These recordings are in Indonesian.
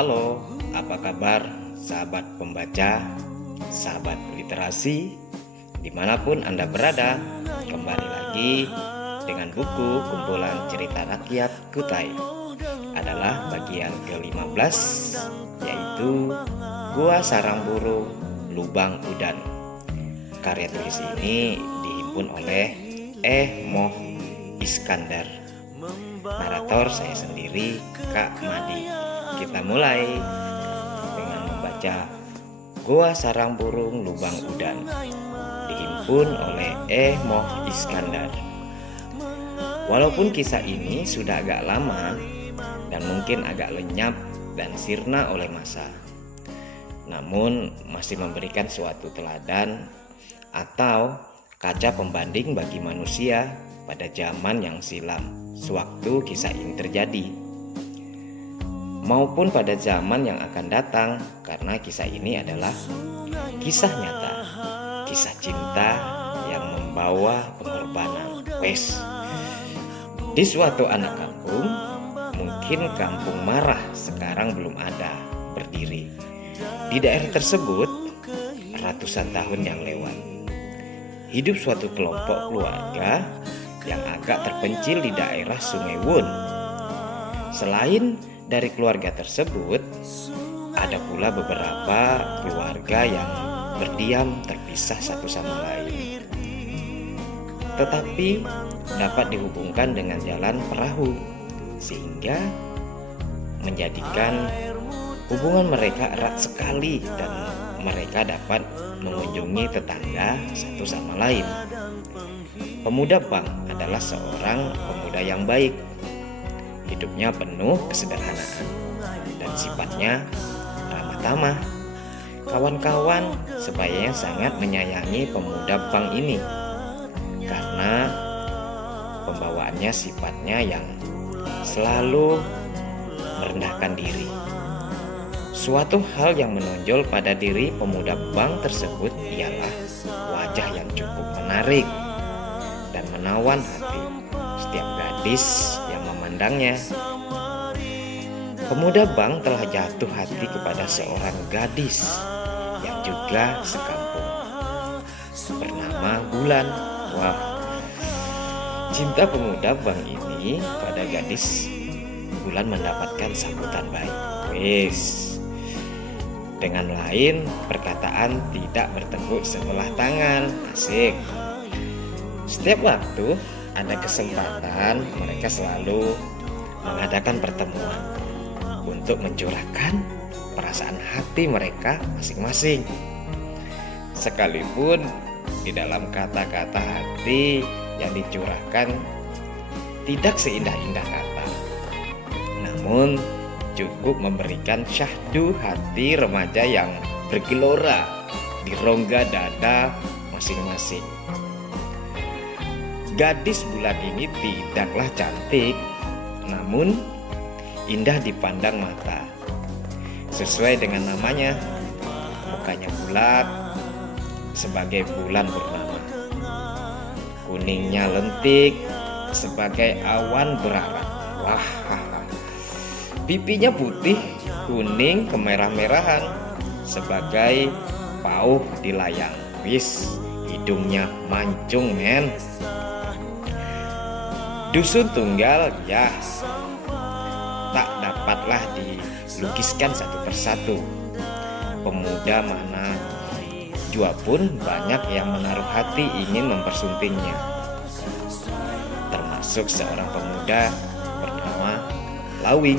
Halo, apa kabar sahabat pembaca, sahabat literasi, dimanapun Anda berada. Kembali lagi dengan buku kumpulan cerita rakyat Kutai. Adalah bagian ke-15, yaitu Gua Sarang Burung Lubang Udan. Karya tulis ini dihimpun oleh Moh Iskandar. Narator saya sendiri, Kak Madi. Kita mulai dengan membaca Gua Sarang Burung Lubang Udan, dihimpun oleh Moh Iskandar. Walaupun kisah ini sudah agak lama dan mungkin agak lenyap dan sirna oleh masa, namun masih memberikan suatu teladan atau kaca pembanding bagi manusia pada zaman yang silam sewaktu kisah ini terjadi, maupun pada zaman yang akan datang, karena kisah ini adalah kisah nyata, kisah cinta yang membawa pengorbanan. Di suatu anak kampung, mungkin kampung Marah sekarang belum ada berdiri. Di daerah tersebut, ratusan tahun yang lewat, hidup suatu kelompok keluarga yang agak terpencil di daerah Sungai Wun. Selain dari keluarga tersebut, ada pula beberapa keluarga yang berdiam terpisah satu sama lain, tetapi dapat dihubungkan dengan jalan perahu, sehingga menjadikan hubungan mereka erat sekali dan mereka dapat mengunjungi tetangga satu sama lain. Pemuda Bang adalah seorang pemuda yang baik. Hidupnya penuh kesederhanaan dan sifatnya ramah tamah. Kawan-kawan sebayanya sangat menyayangi pemuda Bang ini karena pembawaannya sifatnya yang selalu merendahkan diri. Suatu hal yang menonjol pada diri pemuda Bang tersebut ialah wajah yang cukup menarik dan menawan hati setiap gadis yang memandangnya. Pemuda Bang telah jatuh hati kepada seorang gadis yang juga sekampung, bernama Bulan. Wah, cinta pemuda Bang ini pada gadis Bulan mendapatkan sambutan baik. Dengan lain perkataan, tidak bertepuk sebelah tangan. Asik. Setiap waktu ada kesempatan, mereka selalu mengadakan pertemuan untuk mencurahkan perasaan hati mereka masing-masing. Sekalipun di dalam kata-kata hati yang dicurahkan tidak seindah-indah kata, namun cukup memberikan syahdu hati remaja yang bergelora di rongga dada masing-masing. Gadis Bulan ini tidaklah cantik, namun indah dipandang mata. Sesuai dengan namanya, mukanya bulat sebagai bulan purnama, kuningnya lentik sebagai awan berarak. Wah, pipinya putih kuning kemerah-merahan sebagai pauh di layang. Hidungnya mancung, men. Dusun tunggal, ya, tak dapatlah dilukiskan satu persatu. Pemuda mana jua pun banyak yang menaruh hati ingin mempersuntingnya, termasuk seorang pemuda bernama Lawing,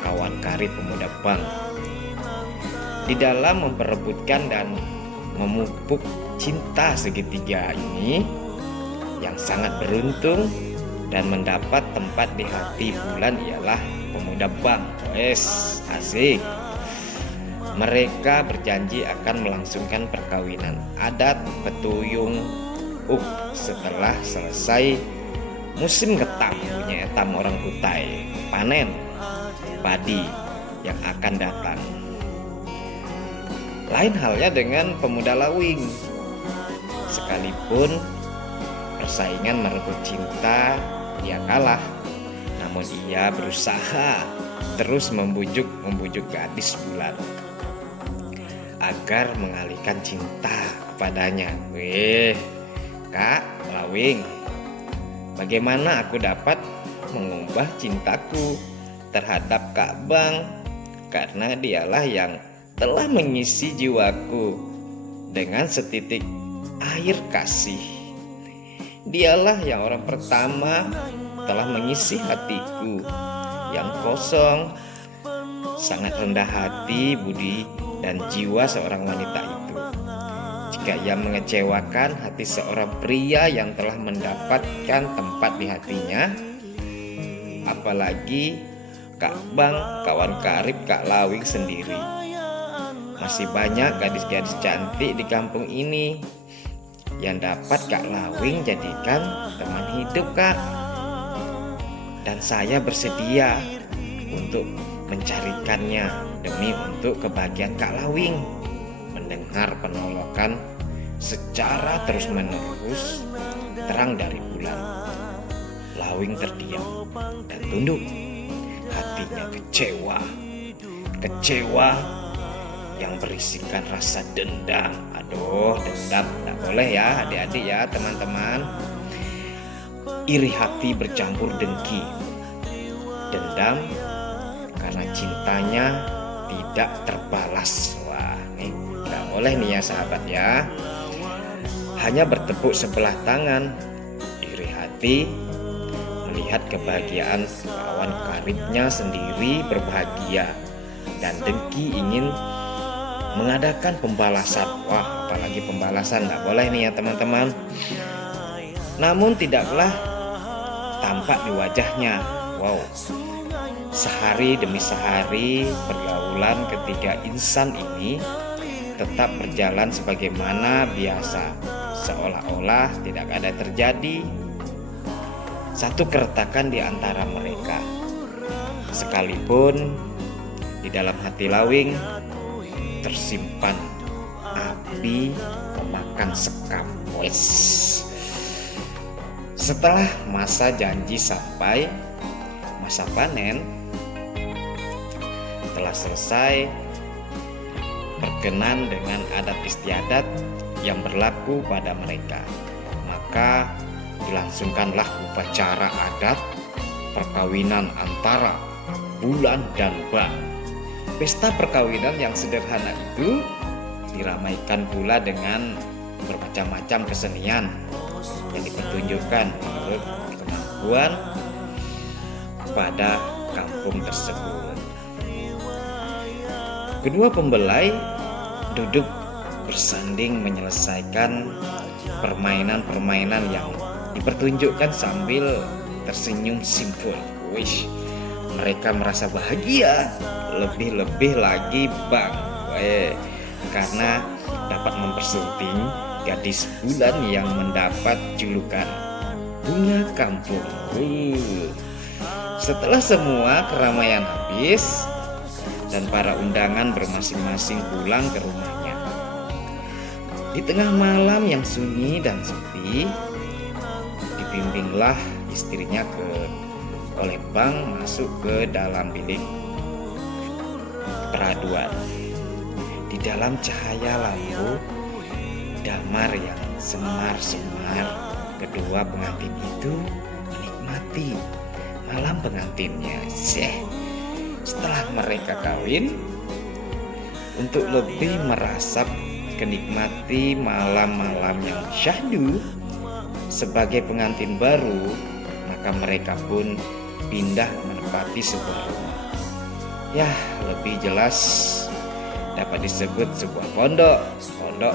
kawan karib pemuda Bang. Di dalam memperebutkan dan memupuk cinta segitiga ini, yang sangat beruntung dan mendapat tempat di hati Bulan ialah pemuda Bang. Asik. Mereka berjanji akan melangsungkan perkawinan adat Petuyung setelah selesai musim getam, punya etam orang Kutai, panen padi yang akan datang. Lain halnya dengan pemuda Lawing. Sekalipun persaingan merebut cinta, ia kalah. Namun ia berusaha terus membujuk gadis bulan agar mengalihkan cinta padanya. Weh, Kak Lawing, bagaimana aku dapat mengubah cintaku terhadap Kak Bang? Karena dialah yang telah mengisi jiwaku dengan setitik air kasih. Dialah yang orang pertama telah mengisi hatiku yang kosong. Sangat rendah hati, budi, dan jiwa seorang wanita itu. Jika ia mengecewakan hati seorang pria yang telah mendapatkan tempat di hatinya, apalagi Kak Bang, kawan karib Kak Lawing sendiri. Masih banyak gadis-gadis cantik di kampung ini yang dapat Kak Lawing jadikan teman hidup, Kak. Dan saya bersedia untuk mencarikannya demi untuk kebahagiaan Kak Lawing. Mendengar penolakan secara terus-menerus terang dari bulan, Lawing terdiam dan tunduk. Hatinya kecewa yang berisikan rasa dendam. Aduh, dendam tidak boleh ya adik-adik ya teman-teman. Iri hati bercampur dengki. Dendam karena cintanya tidak terbalas. Wah, nih tidak boleh nih ya sahabat ya. Hanya bertepuk sebelah tangan. Iri hati melihat kebahagiaan kawan karibnya sendiri berbahagia, dan dengki ingin mengadakan pembalasan. Wah, apalagi pembalasan nggak boleh nih ya teman-teman. Namun tidaklah tampak di wajahnya. Wow, sehari demi sehari pergaulan ketiga insan ini tetap berjalan sebagaimana biasa, seolah-olah tidak ada terjadi satu keretakan di antara mereka. Sekalipun di dalam hati Lawing tersimpan api pemakan sekam. Wes. Setelah masa janji sampai, masa panen telah selesai, berkenan dengan adat istiadat yang berlaku pada mereka, maka dilangsungkanlah upacara adat perkawinan antara bulan dan bang. Pesta perkawinan yang sederhana itu diramaikan pula dengan bermacam-macam kesenian yang dipertunjukkan menurut kemampuan pada kampung tersebut. Kedua pembelai duduk bersanding menyelesaikan permainan-permainan yang dipertunjukkan sambil tersenyum simpul. Wish, mereka merasa bahagia, lebih-lebih lagi Bang, karena dapat mempersunting gadis bulan yang mendapat julukan bunga kampung. Setelah semua keramaian habis dan para undangan bermasing-masing pulang ke rumahnya, di tengah malam yang sunyi dan sepi, dibimbinglah istrinya oleh Bang masuk ke dalam bilik peraduan. Di dalam cahaya lampu damar yang semar-semar, kedua pengantin itu menikmati malam pengantinnya. Setelah mereka kawin, untuk lebih merasap kenikmati malam-malam yang syahdu sebagai pengantin baru, maka mereka pun pindah menempati sebuah rumah. Ya, lebih jelas dapat disebut sebuah pondok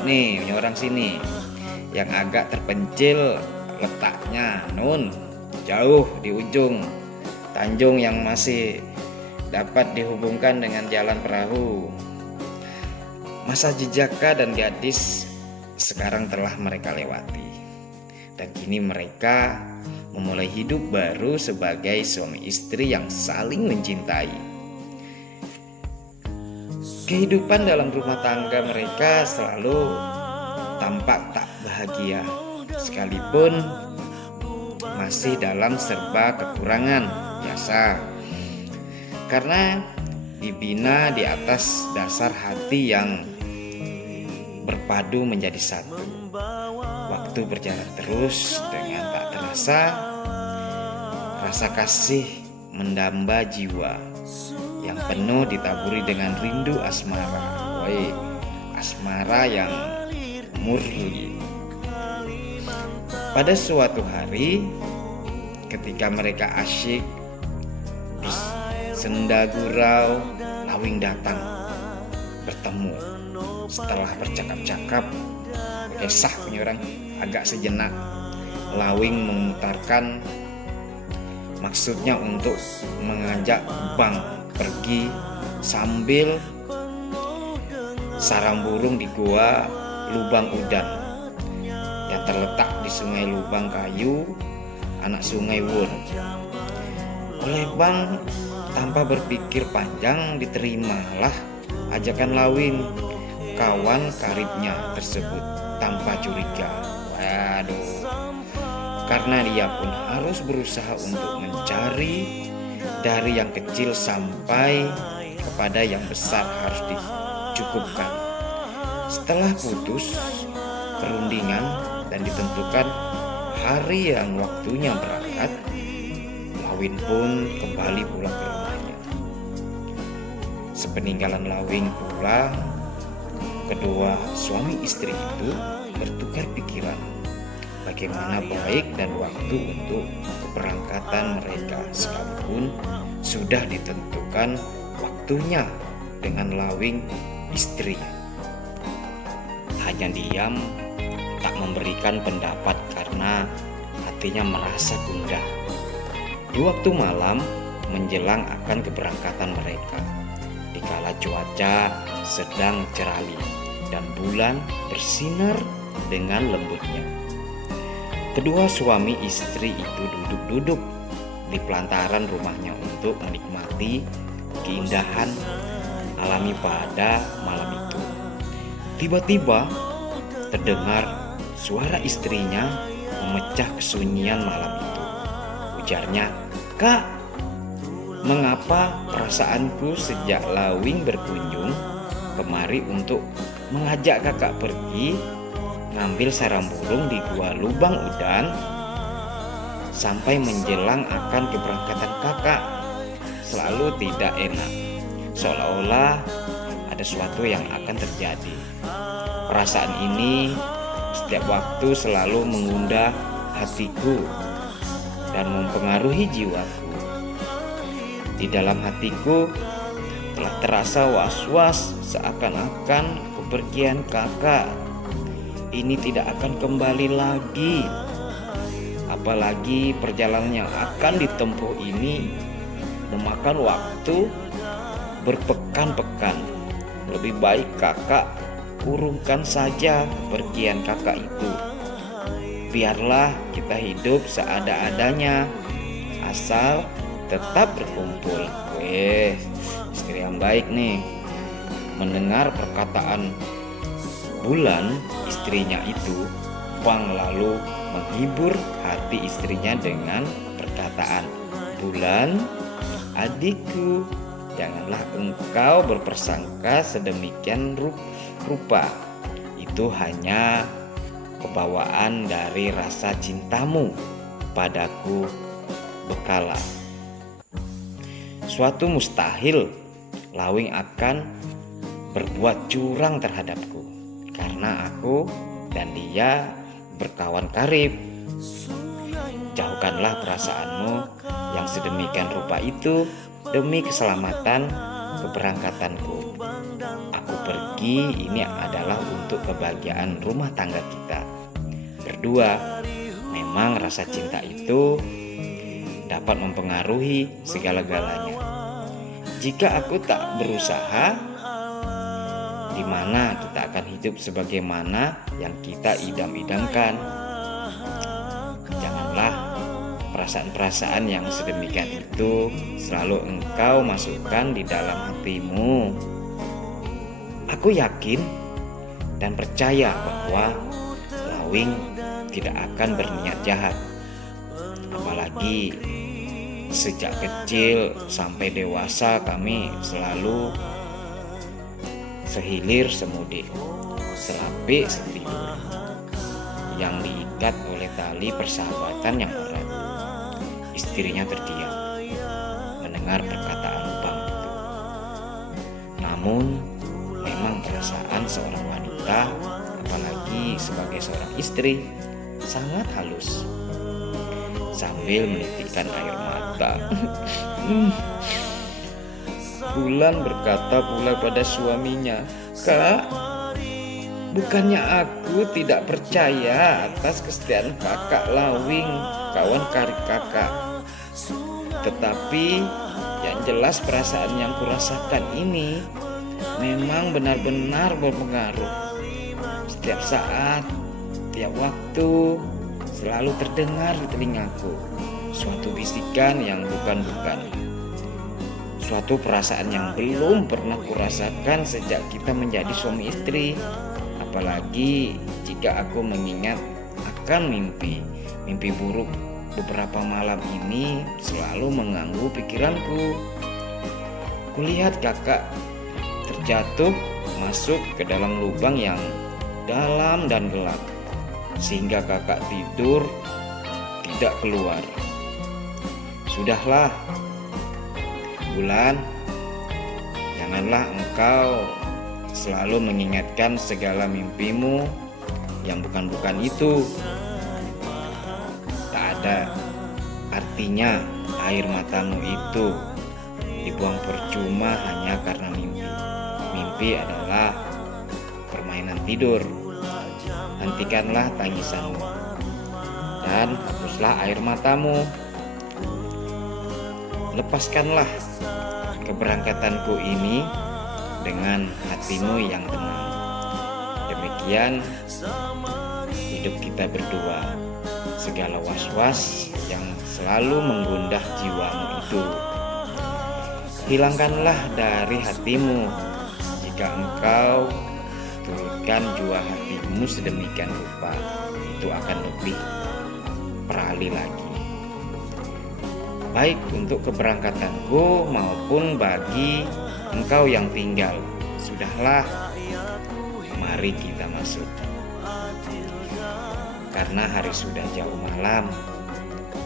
nih, punya orang sini, yang agak terpencil letaknya, jauh di ujung Tanjung yang masih dapat dihubungkan dengan jalan perahu. Masa jejaka dan gadis sekarang telah mereka lewati, dan kini mereka memulai hidup baru sebagai suami istri yang saling mencintai. Kehidupan dalam rumah tangga mereka selalu tampak tak bahagia, sekalipun masih dalam serba kekurangan biasa. karena dibina di atas dasar hati yang berpadu menjadi satu. Waktu berjalan terus dengan tak terasa, rasa kasih mendamba jiwa yang penuh ditaburi dengan rindu asmara. Woi, asmara yang murni. Pada suatu hari, ketika mereka asyik di senda gurau, Lawing datang bertemu. Setelah bercakap-cakap, esah punya orang agak sejenak, Lawing memutarkan maksudnya untuk mengajak Bang pergi sambil sarang burung di gua Lubang Udan yang terletak di Sungai Lubang Kayu, anak Sungai Wur. Oleh Bang tanpa berpikir panjang diterimalah ajakan Lawing, kawan karibnya tersebut tanpa curiga. Waduh, karena dia pun harus berusaha untuk mencari dari yang kecil sampai kepada yang besar harus dicukupkan. Setelah putus perundingan dan ditentukan hari yang waktunya berangkat, Lawing pun kembali pulang ke rumahnya. Sepeninggalan Lawing pulang, kedua suami istri itu bertukar pikiran bagaimana baik dan waktu untuk keberangkatan mereka, sekalipun sudah ditentukan waktunya dengan Lawing istri. Hanya diam, tak memberikan pendapat karena hatinya merasa gundah. Di waktu malam menjelang akan keberangkatan mereka, dikala cuaca sedang cerah dan bulan bersinar dengan lembutnya, kedua suami istri itu duduk-duduk di pelantaran rumahnya untuk menikmati keindahan alami pada malam itu. Tiba-tiba terdengar suara istrinya memecah kesunyian malam itu. Ujarnya, "Kak, mengapa perasaanku sejak Lawing berkunjung kemari untuk mengajak kakak pergi ngambil sarang burung di gua Lubang Udan sampai menjelang akan keberangkatan kakak selalu tidak enak, seolah-olah ada sesuatu yang akan terjadi. Perasaan ini setiap waktu selalu mengundang hatiku dan mempengaruhi jiwaku. Di dalam hatiku telah terasa was-was seakan-akan kepergian kakak ini tidak akan kembali lagi. Apalagi perjalanan yang akan ditempuh ini memakan waktu berpekan-pekan. Lebih baik kakak urungkan saja kepergian kakak itu. Biarlah kita hidup seada-adanya, asal tetap berkumpul." Istri yang baik nih. Mendengar perkataan Bulan, istrinya itu, Bang lalu menghibur hati istrinya dengan perkataan, "Bulan, adikku, janganlah engkau berprasangka sedemikian rupa. Itu hanya kebawaan dari rasa cintamu padaku bekala. Suatu mustahil Lawing akan berbuat curang terhadapku, karena aku dan dia berkawan karib. Jauhkanlah perasaanmu yang sedemikian rupa itu demi keselamatan keberangkatanku. Aku pergi ini adalah untuk kebahagiaan rumah tangga kita berdua. Memang rasa cinta itu dapat mempengaruhi segala-galanya. Jika aku tak berusaha, di mana kita akan hidup sebagaimana yang kita idam-idamkan. Janganlah perasaan-perasaan yang sedemikian itu selalu engkau masukkan di dalam hatimu. Aku yakin dan percaya bahwa Lawing tidak akan berniat jahat, apalagi Sejak kecil sampai dewasa kami selalu sehilir semudik, selapik setidur, yang diikat oleh tali persahabatan yang erat. Istrinya terdiam mendengar perkataan Bang itu. Namun memang perasaan seorang wanita, apalagi sebagai seorang istri, sangat halus. Sambil menitikkan air mata, Bulan berkata pula pada suaminya, "Kak, bukannya aku tidak percaya atas kesetiaan kakak Lawing, kawan karib kakak. Tetapi yang jelas perasaan yang kurasakan ini memang benar-benar berpengaruh. Setiap saat, tiap waktu, selalu terdengar di telingaku suatu bisikan yang bukan-bukan. Suatu perasaan yang belum pernah kurasakan sejak kita menjadi suami istri. Apalagi jika aku mengingat akan mimpi buruk beberapa malam ini selalu mengganggu pikiranku. Kulihat kakak terjatuh masuk ke dalam lubang yang dalam dan gelap, sehingga kakak tidur tidak keluar. Sudahlah, Bulan, janganlah engkau selalu mengingatkan segala mimpimu yang bukan-bukan itu. Tak ada artinya air matamu itu dibuang percuma hanya karena mimpi. Mimpi adalah permainan tidur. Hentikanlah tangisanmu dan hapuslah air matamu. Lepaskanlah keberangkatanku ini dengan hatimu yang tenang. Demikian hidup kita berdua. Segala was-was yang selalu menggundah jiwamu itu, hilangkanlah dari hatimu. Jika engkau turutkan jua hatimu sedemikian rupa, itu akan lebih perali lagi, baik untuk keberangkatanku maupun bagi engkau yang tinggal. Sudahlah, mari kita masuk, karena hari sudah jauh malam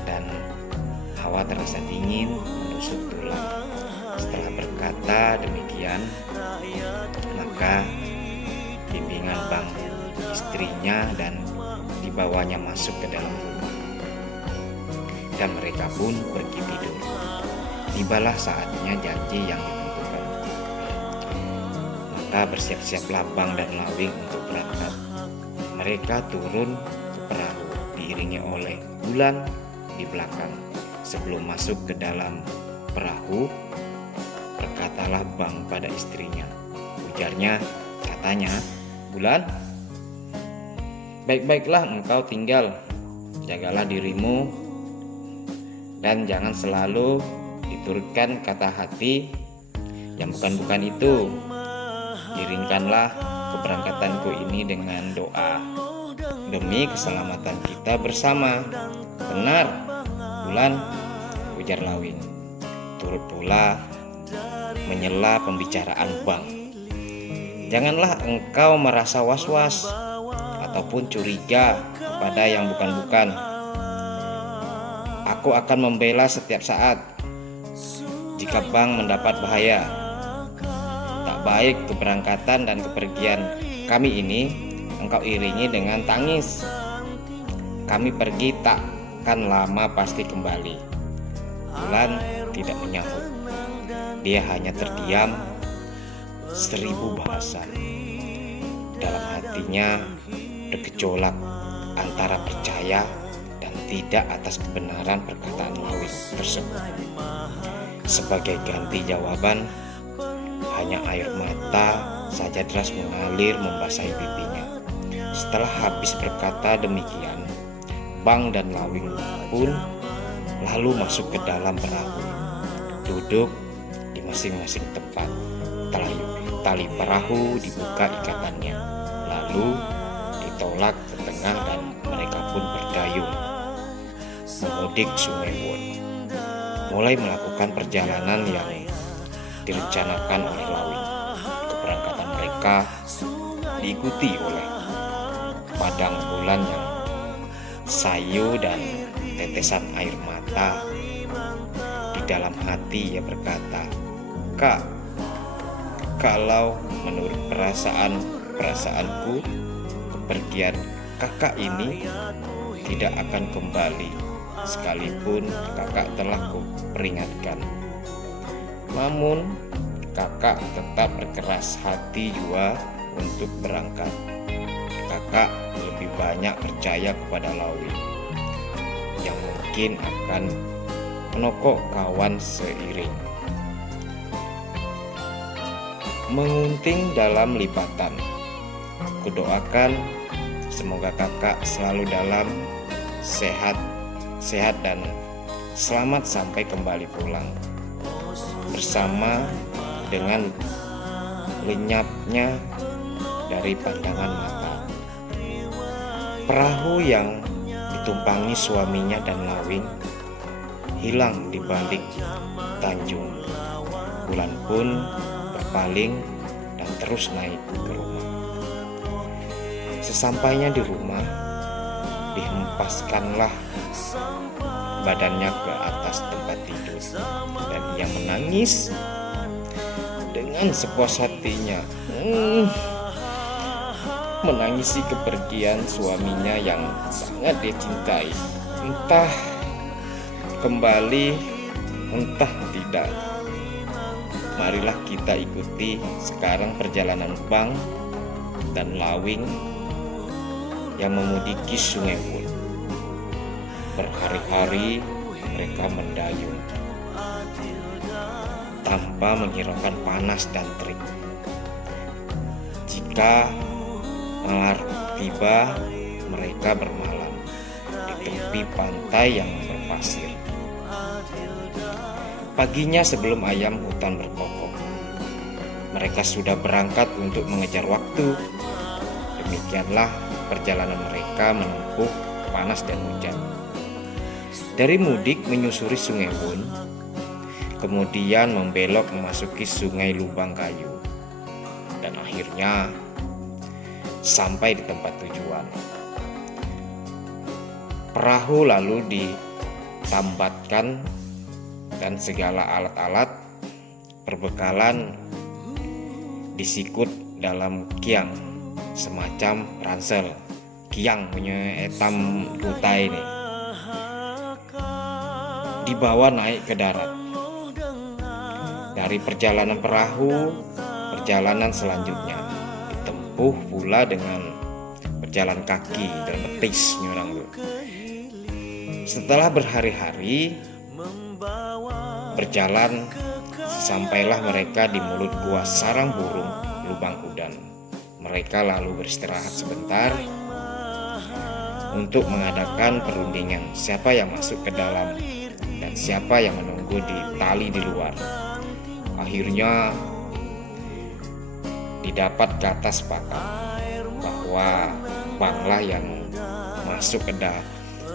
dan hawa terasa dingin menusuk tulang. Setelah berkata demikian, maka bimbingan Bang istrinya dan dibawanya masuk ke dalam rumah, dan mereka pun pergi tidur. Tibalah saatnya janji yang ditentukan. Maka bersiap-siaplah Bang dan Lawing untuk berangkat. Mereka turun ke perahu diiringi oleh Bulan di belakang. Sebelum masuk ke dalam perahu, berkatalah Bang pada istrinya. Ujarnya, katanya, "Bulan, baik-baiklah engkau tinggal. Jagalah dirimu dan jangan selalu diturutkan kata hati yang bukan-bukan itu. Iringkanlah keberangkatanku ini dengan doa demi keselamatan kita bersama." "Benar, Bulan," ujar Lawing. Turut pula menyela pembicaraan Bang. "Janganlah engkau merasa was-was ataupun curiga kepada yang bukan-bukan. Aku akan membela setiap saat jika Bang mendapat bahaya. Tak baik keberangkatan dan kepergian kami ini engkau iringi dengan tangis. Kami pergi takkan lama pasti kembali." Bulan tidak menyahut. Dia hanya terdiam 1000 bahasa. Dalam hatinya bergejolak antara percaya dan tidak atas kebenaran perkataan Lawing tersebut. Sebagai ganti jawaban, hanya air mata saja deras mengalir membasahi pipinya. Setelah habis berkata demikian, Bang dan Lawing pun lalu masuk ke dalam perahu, duduk di masing-masing tempat. Tali perahu dibuka ikatannya, lalu ditolak ke tengah dan mereka pun berdayung memudik Sungai Won. mulai melakukan perjalanan yang direncanakan oleh Lawing. Keberangkatan mereka diikuti oleh padang bulan yang sayu dan tetesan air mata. Di dalam hati ia berkata, "Kak, kalau menurut perasaanku, kepergian kakak ini tidak akan kembali, sekalipun kakak telah kuperingatkan. Namun kakak tetap berkeras hati jua untuk berangkat. Kakak lebih banyak percaya kepada Lawing yang mungkin akan menokok kawan seiring. Mengunting dalam lipatan. Kudoakan semoga kakak selalu dalam sehat dan selamat sampai kembali pulang, bersama dengan lenyapnya dari pandangan mata. Perahu yang ditumpangi suaminya dan Lawing hilang di balik tanjung. Bulan pun berpaling dan terus naik ke rumah. Sesampainya di rumah, dihempaskanlah badannya ke atas tempat tidur dan ia menangis dengan sepuas hatinya, menangisi kepergian suaminya yang sangat dia cintai. Entah kembali, entah tidak. Marilah kita ikuti sekarang perjalanan Bang dan Lawing yang memudiki Sungai Wun. Berhari-hari mereka mendayung tanpa menghiraukan panas dan terik. Jika malam tiba, mereka bermalam di tepi pantai yang berpasir. Paginya sebelum ayam hutan berkokok, mereka sudah berangkat untuk mengejar waktu. Demikianlah perjalanan mereka menempuh panas dan hujan. Dari Mudik menyusuri Sungai Wun, kemudian membelok memasuki Sungai Lubang Kayu, dan akhirnya sampai di tempat tujuan. Perahu lalu ditambatkan dan segala alat-alat perbekalan disikut dalam kiang, semacam ransel. Kiang punya etam kutai ini dibawa naik ke darat. Dari perjalanan perahu, perjalanan selanjutnya ditempuh pula dengan berjalan kaki dan betis nyurang tuh. Setelah berhari-hari berjalan, sampailah mereka di mulut gua sarang burung lubang udan. Mereka lalu beristirahat sebentar untuk mengadakan perundingan siapa yang masuk ke dalam dan siapa yang menunggu di tali di luar. Akhirnya didapat kata sepakat bahwa Banglah yang masuk ke dalam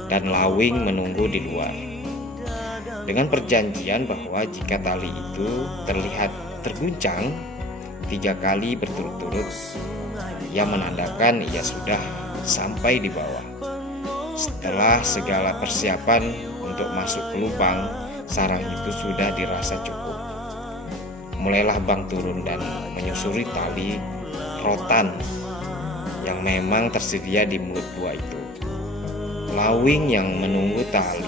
dan Lawing menunggu di luar, dengan perjanjian bahwa jika tali itu terlihat terguncang 3 kali berturut-turut, ia menandakan ia sudah sampai di bawah. Setelah segala persiapan untuk masuk ke lubang sarang itu sudah dirasa cukup, mulailah Bang turun dan menyusuri tali rotan yang memang tersedia di mulut gua itu. Lawing yang menunggu tali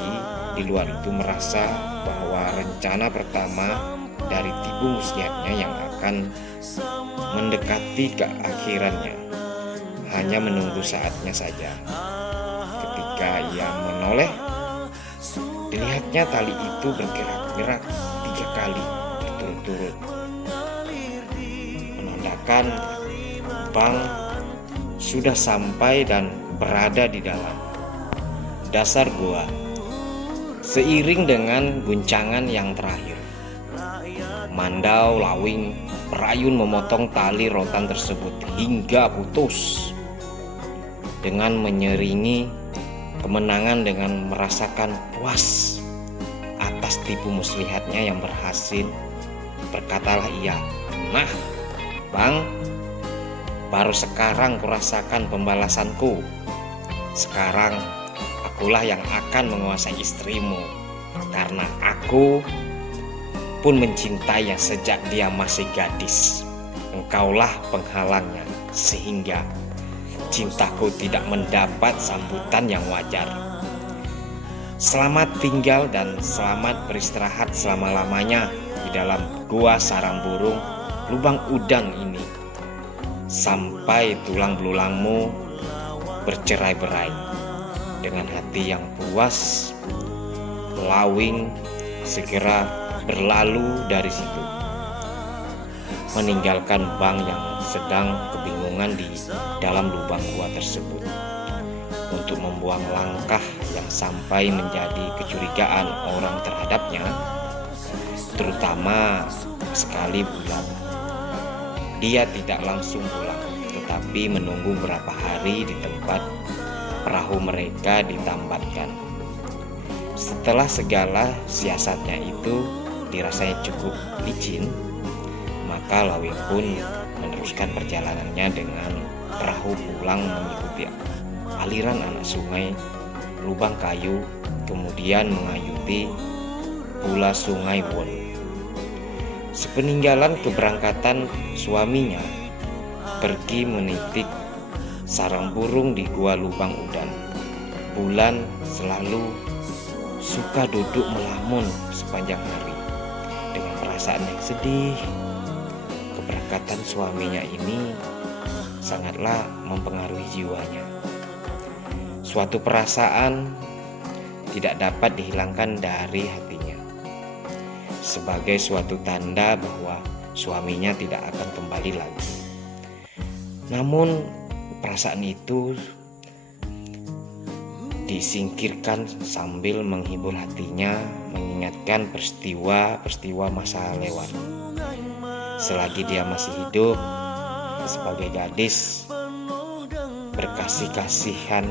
di luar itu merasa bahwa rencana pertama dari tipu muslihatnya yang akan mendekati keakhirannya hanya menunggu saatnya saja. Ketika ia menoleh, dilihatnya tali itu bergerak-gerak 3 kali berturut-turut, menandakan Bang sudah sampai dan berada di dalam dasar gua. Seiring dengan guncangan yang terakhir, Mandau Lawing berayun memotong tali rotan tersebut hingga putus, dengan menyeringi kemenangan dengan merasakan puas atas atas tipu muslihatnya yang berhasil. Berkatalah ia, "Nah, Bang, baru sekarang kurasakan pembalasanku. Sekarang akulah yang akan menguasai istrimu, karena aku pun mencintainya sejak dia masih gadis. Engkaulah penghalangnya, sehingga cintaku tidak mendapat sambutan yang wajar. Selamat tinggal dan selamat beristirahat selama-lamanya di dalam gua sarang burung lubang udang ini, sampai tulang belulangmu bercerai-berai." Dengan hati yang puas, Lawing segera berlalu dari situ, meninggalkan Bang yang sedang kebingungan di dalam lubang gua tersebut untuk membuang langkah yang sampai menjadi kecurigaan orang terhadapnya, terutama sekali Bulan. Dia tidak langsung pulang, tetapi menunggu beberapa hari di tempat perahu mereka ditambatkan. Setelah segala siasatnya itu dirasanya cukup licin, maka Lawing pun meneruskan perjalanannya dengan perahu pulang mengikuti aliran anak sungai lubang kayu, kemudian mengayuti pula sungai Won. Sepeninggalan keberangkatan suaminya pergi menitik sarang burung di gua lubang udang, Bulan selalu suka duduk melamun sepanjang hari dengan perasaan yang sedih. Keberangkatan suaminya ini sangatlah mempengaruhi jiwanya. Suatu perasaan tidak dapat dihilangkan dari hatinya, sebagai suatu tanda bahwa suaminya tidak akan kembali lagi. Namun perasaan itu disingkirkan sambil menghibur hatinya, mengingatkan peristiwa-peristiwa masa lewat. Selagi dia masih hidup sebagai gadis, berkasih-kasihan,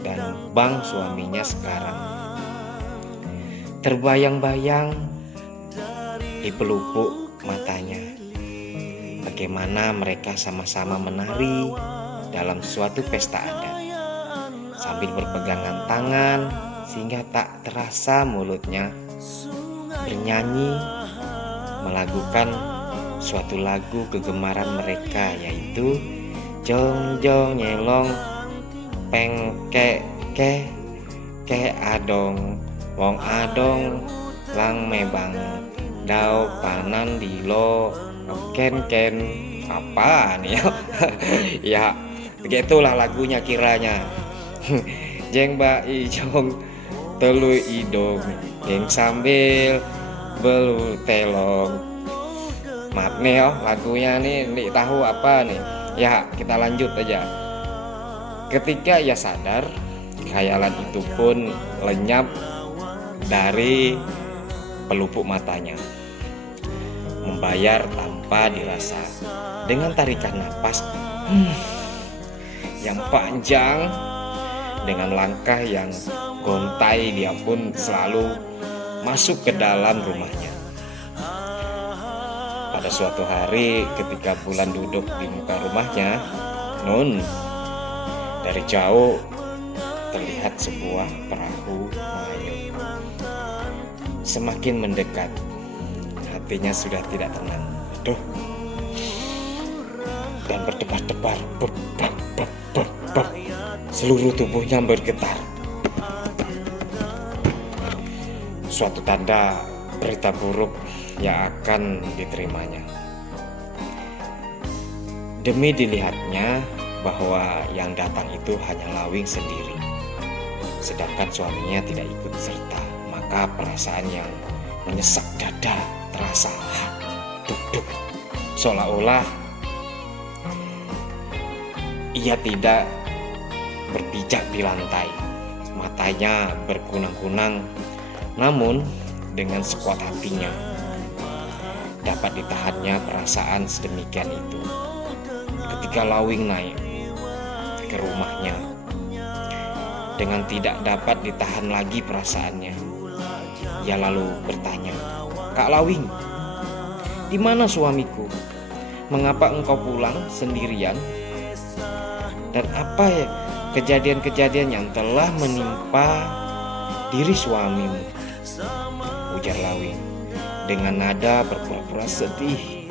dan Bang suaminya sekarang terbayang-bayang di pelupuk matanya bagaimana mereka sama-sama menari dalam suatu pesta adat sambil berpegangan tangan, sehingga tak terasa mulutnya bernyanyi melakukan suatu lagu kegemaran mereka, yaitu jong jong nyelong peng ke adong wong adong lang mebang dau panan di lo ken apa nih ya. Ya begitulah lagunya kiranya. Jeng ba ijong telu idong jeng sambil belu telong. Maaf nih lagunya nih tahu apa nih. Ya kita lanjut aja. Ketika ia sadar, khayalan itu pun lenyap dari pelupuk matanya, membayar tanpa dirasa dengan tarikan napas yang panjang. Dengan langkah yang gontai, dia pun selalu masuk ke dalam rumahnya. Pada suatu hari ketika Bulan duduk di muka rumahnya, dari jauh terlihat sebuah perahu mengayun. Semakin mendekat, hatinya sudah tidak tenang. Dan berdebar-debar, seluruh tubuhnya bergetar. Suatu tanda berita buruk yang akan diterimanya. Demi dilihatnya bahwa yang datang itu hanya Lawing sendiri, sedangkan suaminya tidak ikut serta, maka perasaan yang menyesak dada terasa duk-duk, seolah-olah ia tidak berpijak di lantai. Matanya berkunang-kunang, namun dengan sekuat hatinya dapat ditahannya perasaan sedemikian itu. Ketika Lawing naik ke rumahnya, dengan tidak dapat ditahan lagi perasaannya, Ia lalu bertanya, "Kak Lawing, di mana suamiku? Mengapa engkau pulang sendirian? Dan apa ya kejadian-kejadian yang telah menimpa diri suamimu?" Ujar Lawing dengan nada berpura-pura sedih.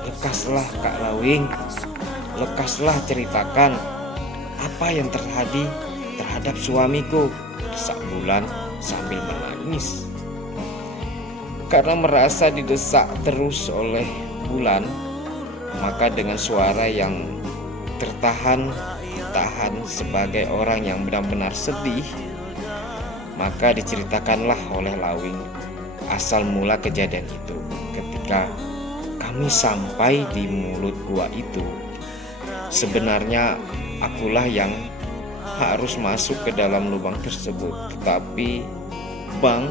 Lekaslah Kak Lawing, lekaslah ceritakan apa yang terjadi terhadap suamiku, desak Bulan sambil menangis. Karena merasa didesak terus oleh Bulan, maka dengan suara yang tahan sebagai orang yang benar-benar sedih, maka diceritakanlah oleh Lawing asal mula kejadian itu. Ketika kami sampai di mulut gua itu, sebenarnya akulah yang harus masuk ke dalam lubang tersebut, tetapi Bang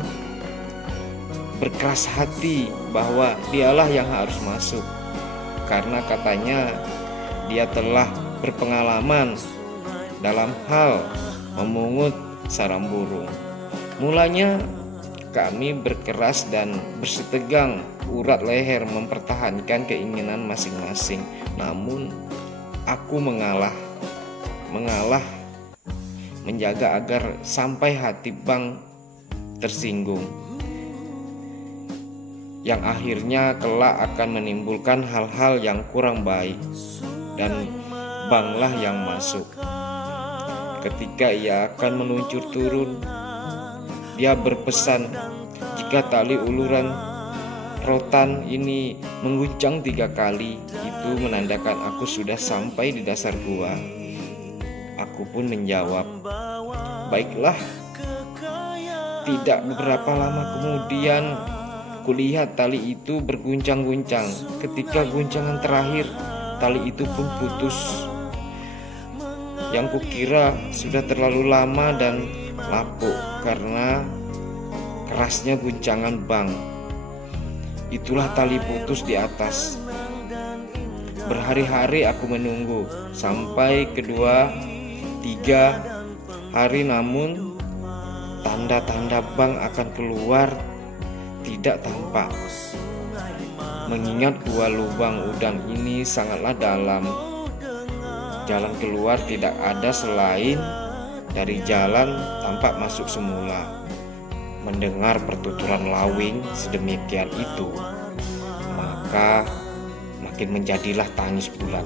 berkeras hati bahwa dialah yang harus masuk, karena katanya dia telah berpengalaman dalam hal memungut sarang burung. Mulanya kami berkeras dan bersitegang urat leher mempertahankan keinginan masing-masing. Namun aku mengalah menjaga agar sampai hati Bang tersinggung, yang akhirnya kelak akan menimbulkan hal-hal yang kurang baik, dan Banglah yang masuk. Ketika ia akan meluncur turun, dia berpesan jika tali uluran rotan ini mengguncang 3 kali, itu menandakan aku sudah sampai di dasar gua. Aku pun menjawab, "Baiklah." Tidak beberapa lama kemudian kulihat tali itu berguncang-guncang. Ketika guncangan terakhir, tali itu pun putus. Yang kukira sudah terlalu lama dan lapuk karena kerasnya guncangan Bang. Itulah tali putus di atas. Berhari-hari aku menunggu sampai 2-3 hari, namun tanda-tanda Bang akan keluar tidak tampak. Mengingat gua lubang udang ini sangatlah dalam, jalan keluar tidak ada selain dari jalan tampak masuk semula. Mendengar pertuturan Lawing sedemikian itu, maka makin menjadilah tangis Bulan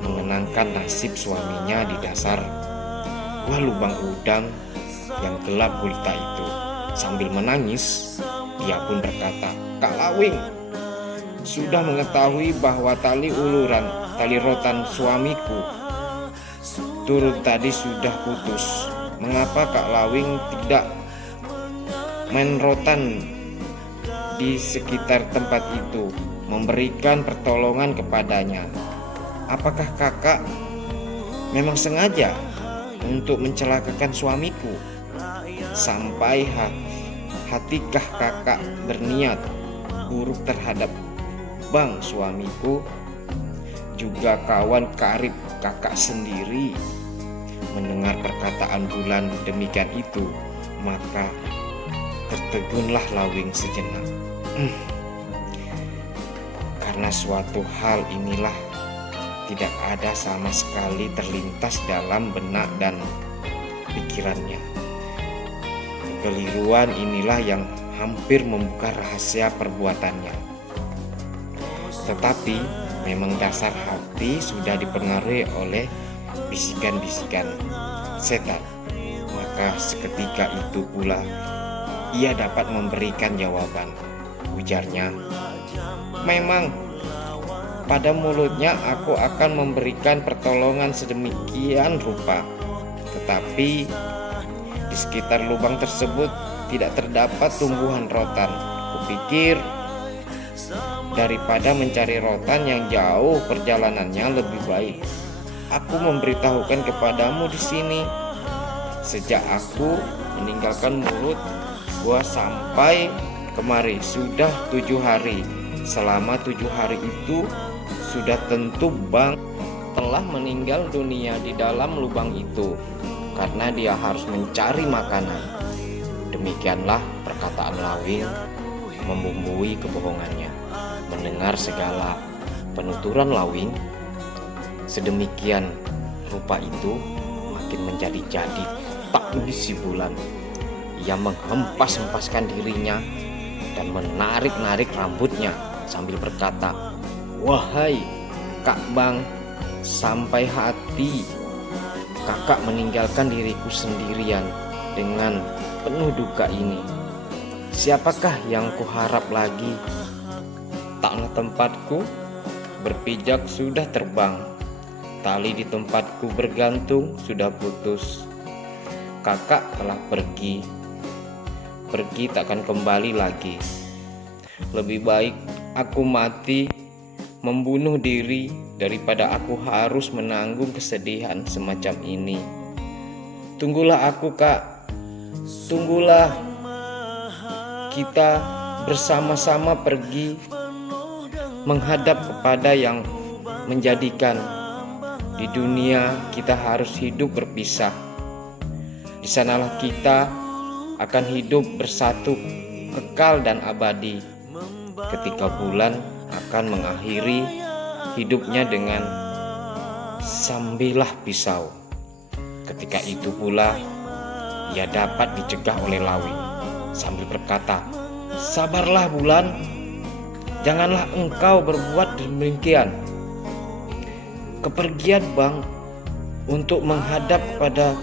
mengenangkan nasib suaminya di dasar gua lubang udang yang gelap gulita itu. Sambil menangis, dia pun berkata, "Kak Lawing, sudah mengetahui bahwa tali rotan suamiku turun tadi sudah putus. Mengapa Kak Lawing tidak main rotan di sekitar tempat itu, memberikan pertolongan kepadanya? Apakah kakak memang sengaja untuk mencelakakan suamiku? Sampai hatikah kakak berniat buruk terhadap Bang suamiku, juga kawan karib kakak sendiri?" Mendengar perkataan Bulan demikian itu, maka tertegunlah Lawing sejenak. Karena suatu hal inilah tidak ada sama sekali terlintas dalam benak dan pikirannya. Kekeliruan inilah yang hampir membuka rahasia perbuatannya. Tetapi memang dasar hati sudah dipengaruhi oleh bisikan-bisikan setan. Maka seketika itu pula ia dapat memberikan jawaban. Ujarnya, "Memang pada mulutnya aku akan memberikan pertolongan sedemikian rupa, tetapi di sekitar lubang tersebut tidak terdapat tumbuhan rotan. Kupikir daripada mencari rotan yang jauh perjalanannya, lebih baik aku memberitahukan kepadamu di sini. Sejak aku meninggalkan mulut gua sampai kemari sudah 7 hari. Selama 7 hari itu sudah tentu Bang telah meninggal dunia di dalam lubang itu. karena dia harus mencari makanan. Demikianlah perkataan Lawing membumbui kebohongannya. Mendengar segala penuturan Lawing sedemikian rupa itu, makin menjadi-jadi takut si Bulan. Ia menghempas-hempaskan dirinya dan menarik-narik rambutnya sambil berkata, "Wahai Kak Bang, sampai hati kakak meninggalkan diriku sendirian dengan penuh duka ini. Siapakah yang kuharap lagi? Tanah tempatku berpijak sudah terbang, tali di tempatku bergantung sudah putus. Kakak telah pergi takkan kembali lagi. Lebih baik aku mati membunuh diri daripada aku harus menanggung kesedihan semacam ini. Tunggulah aku, Kak, tunggulah. Kita bersama-sama pergi menghadap kepada yang menjadikan di dunia kita harus hidup berpisah. Di sanalah kita akan hidup bersatu kekal dan abadi, ketika Bulan akan mengakhiri hidupnya dengan sambilah pisau. Ketika itu pula ia dapat dicegah oleh Lawing sambil berkata, "Sabarlah Bulan, janganlah engkau berbuat demikian. Kepergian Bang untuk menghadap kepada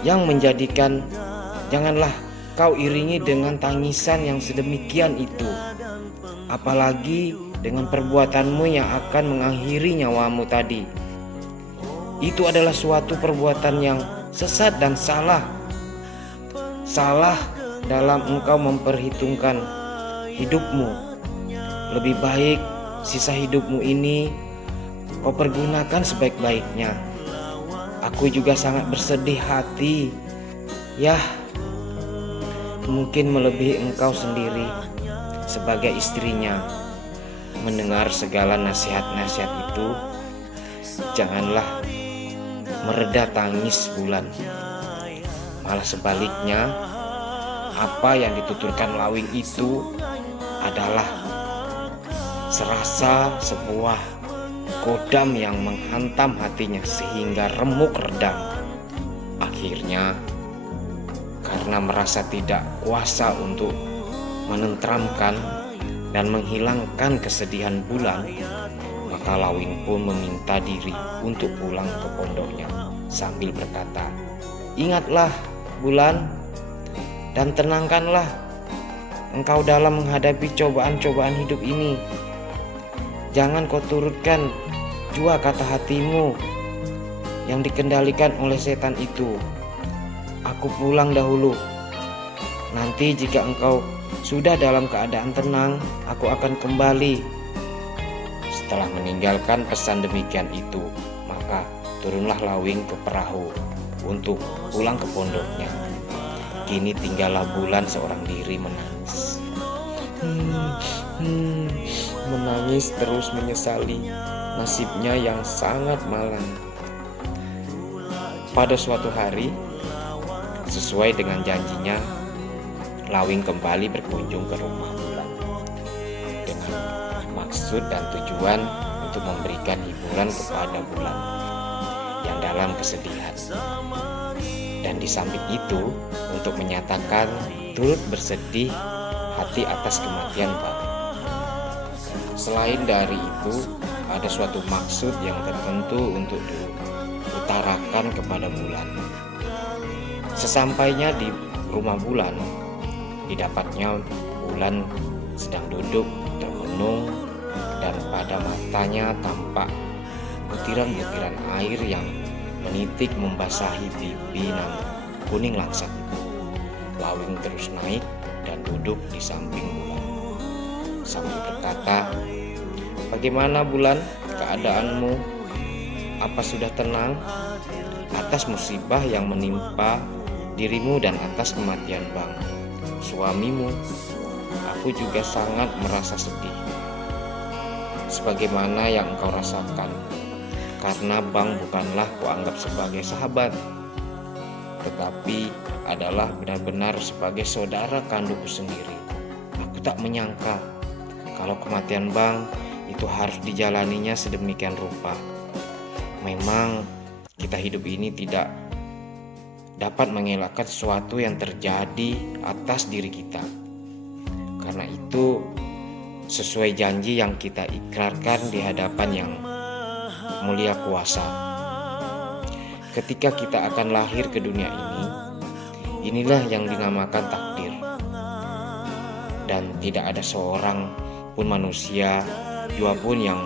yang menjadikan, janganlah kau iringi dengan tangisan yang sedemikian itu, apalagi dengan perbuatanmu yang akan mengakhiri nyawamu tadi. Itu adalah suatu perbuatan yang sesat dan salah dalam engkau memperhitungkan hidupmu. Lebih baik sisa hidupmu ini kau pergunakan sebaik-baiknya. Aku juga sangat bersedih hati, ya, mungkin melebihi engkau sendiri sebagai istrinya. Mendengar segala nasihat-nasihat itu, janganlah mereda tangis Bulan. Malah sebaliknya, apa yang dituturkan Lawing itu adalah serasa sebuah kodam yang menghantam hatinya sehingga remuk redam. Akhirnya, karena merasa tidak kuasa untuk menenteramkan dan menghilangkan kesedihan Bulan, maka Lawing pun meminta diri untuk pulang ke pondoknya sambil berkata, "Ingatlah Bulan, dan tenangkanlah engkau dalam menghadapi cobaan-cobaan hidup ini. Jangan kau turutkan jua kata hatimu yang dikendalikan oleh setan itu. Aku pulang dahulu. Nanti jika engkau sudah dalam keadaan tenang, aku akan kembali." Setelah meninggalkan pesan demikian itu, maka turunlah Lawing ke perahu untuk pulang ke pondoknya. Kini tinggallah Bulan seorang diri menangis. Menangis terus menyesali nasibnya yang sangat malang. Pada suatu hari, sesuai dengan janjinya, Lawing kembali berkunjung ke rumah Bulan dengan maksud dan tujuan untuk memberikan hiburan kepada Bulan yang dalam kesedihan. Dan di samping itu, untuk menyatakan turut bersedih hati atas kematian Bang. Selain dari itu, ada suatu maksud yang tertentu untuk diutarakan kepada Bulan. Sesampainya di rumah Bulan, didapatnya Bulan sedang duduk termenung dan pada matanya tampak butiran-butiran air yang menitik membasahi pipi nan kuning langsat itu. Lawing terus naik dan duduk di samping Bulan sambil berkata, "Bagaimana Bulan keadaanmu? Apa sudah tenang atas musibah yang menimpa dirimu dan atas kematian Bang, suamimu? Aku juga sangat merasa sedih sebagaimana yang engkau rasakan, karena Bang bukanlah kuanggap sebagai sahabat. tetapi adalah benar-benar sebagai saudara kandungku sendiri. Aku tak menyangka kalau kematian Bang itu harus dijalaninya sedemikian rupa. Memang kita hidup ini tidak dapat mengelakkan sesuatu yang terjadi atas diri kita. Karena itu, sesuai janji yang kita ikrarkan di hadapan Yang Mulia Kuasa, ketika kita akan lahir ke dunia ini, inilah yang dinamakan takdir. Dan tidak ada seorang pun manusia jua pun yang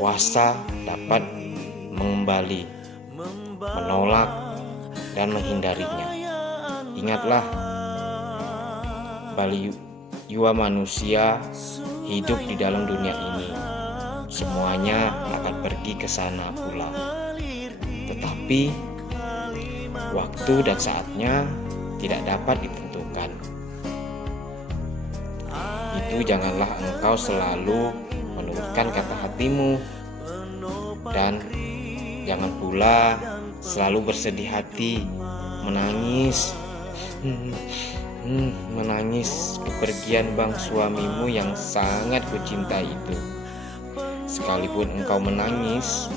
kuasa dapat mengembali, menolak, dan menghindarinya. Ingatlah, bali jiwa manusia hidup di dalam dunia ini, semuanya akan pergi ke sana pula. Tetapi waktu dan saatnya tidak dapat ditentukan. Itu janganlah engkau selalu menurutkan kata hatimu, dan jangan pula selalu bersedih hati, menangis kepergian Bang suamimu yang sangat kucintai itu. Sekalipun engkau menangis,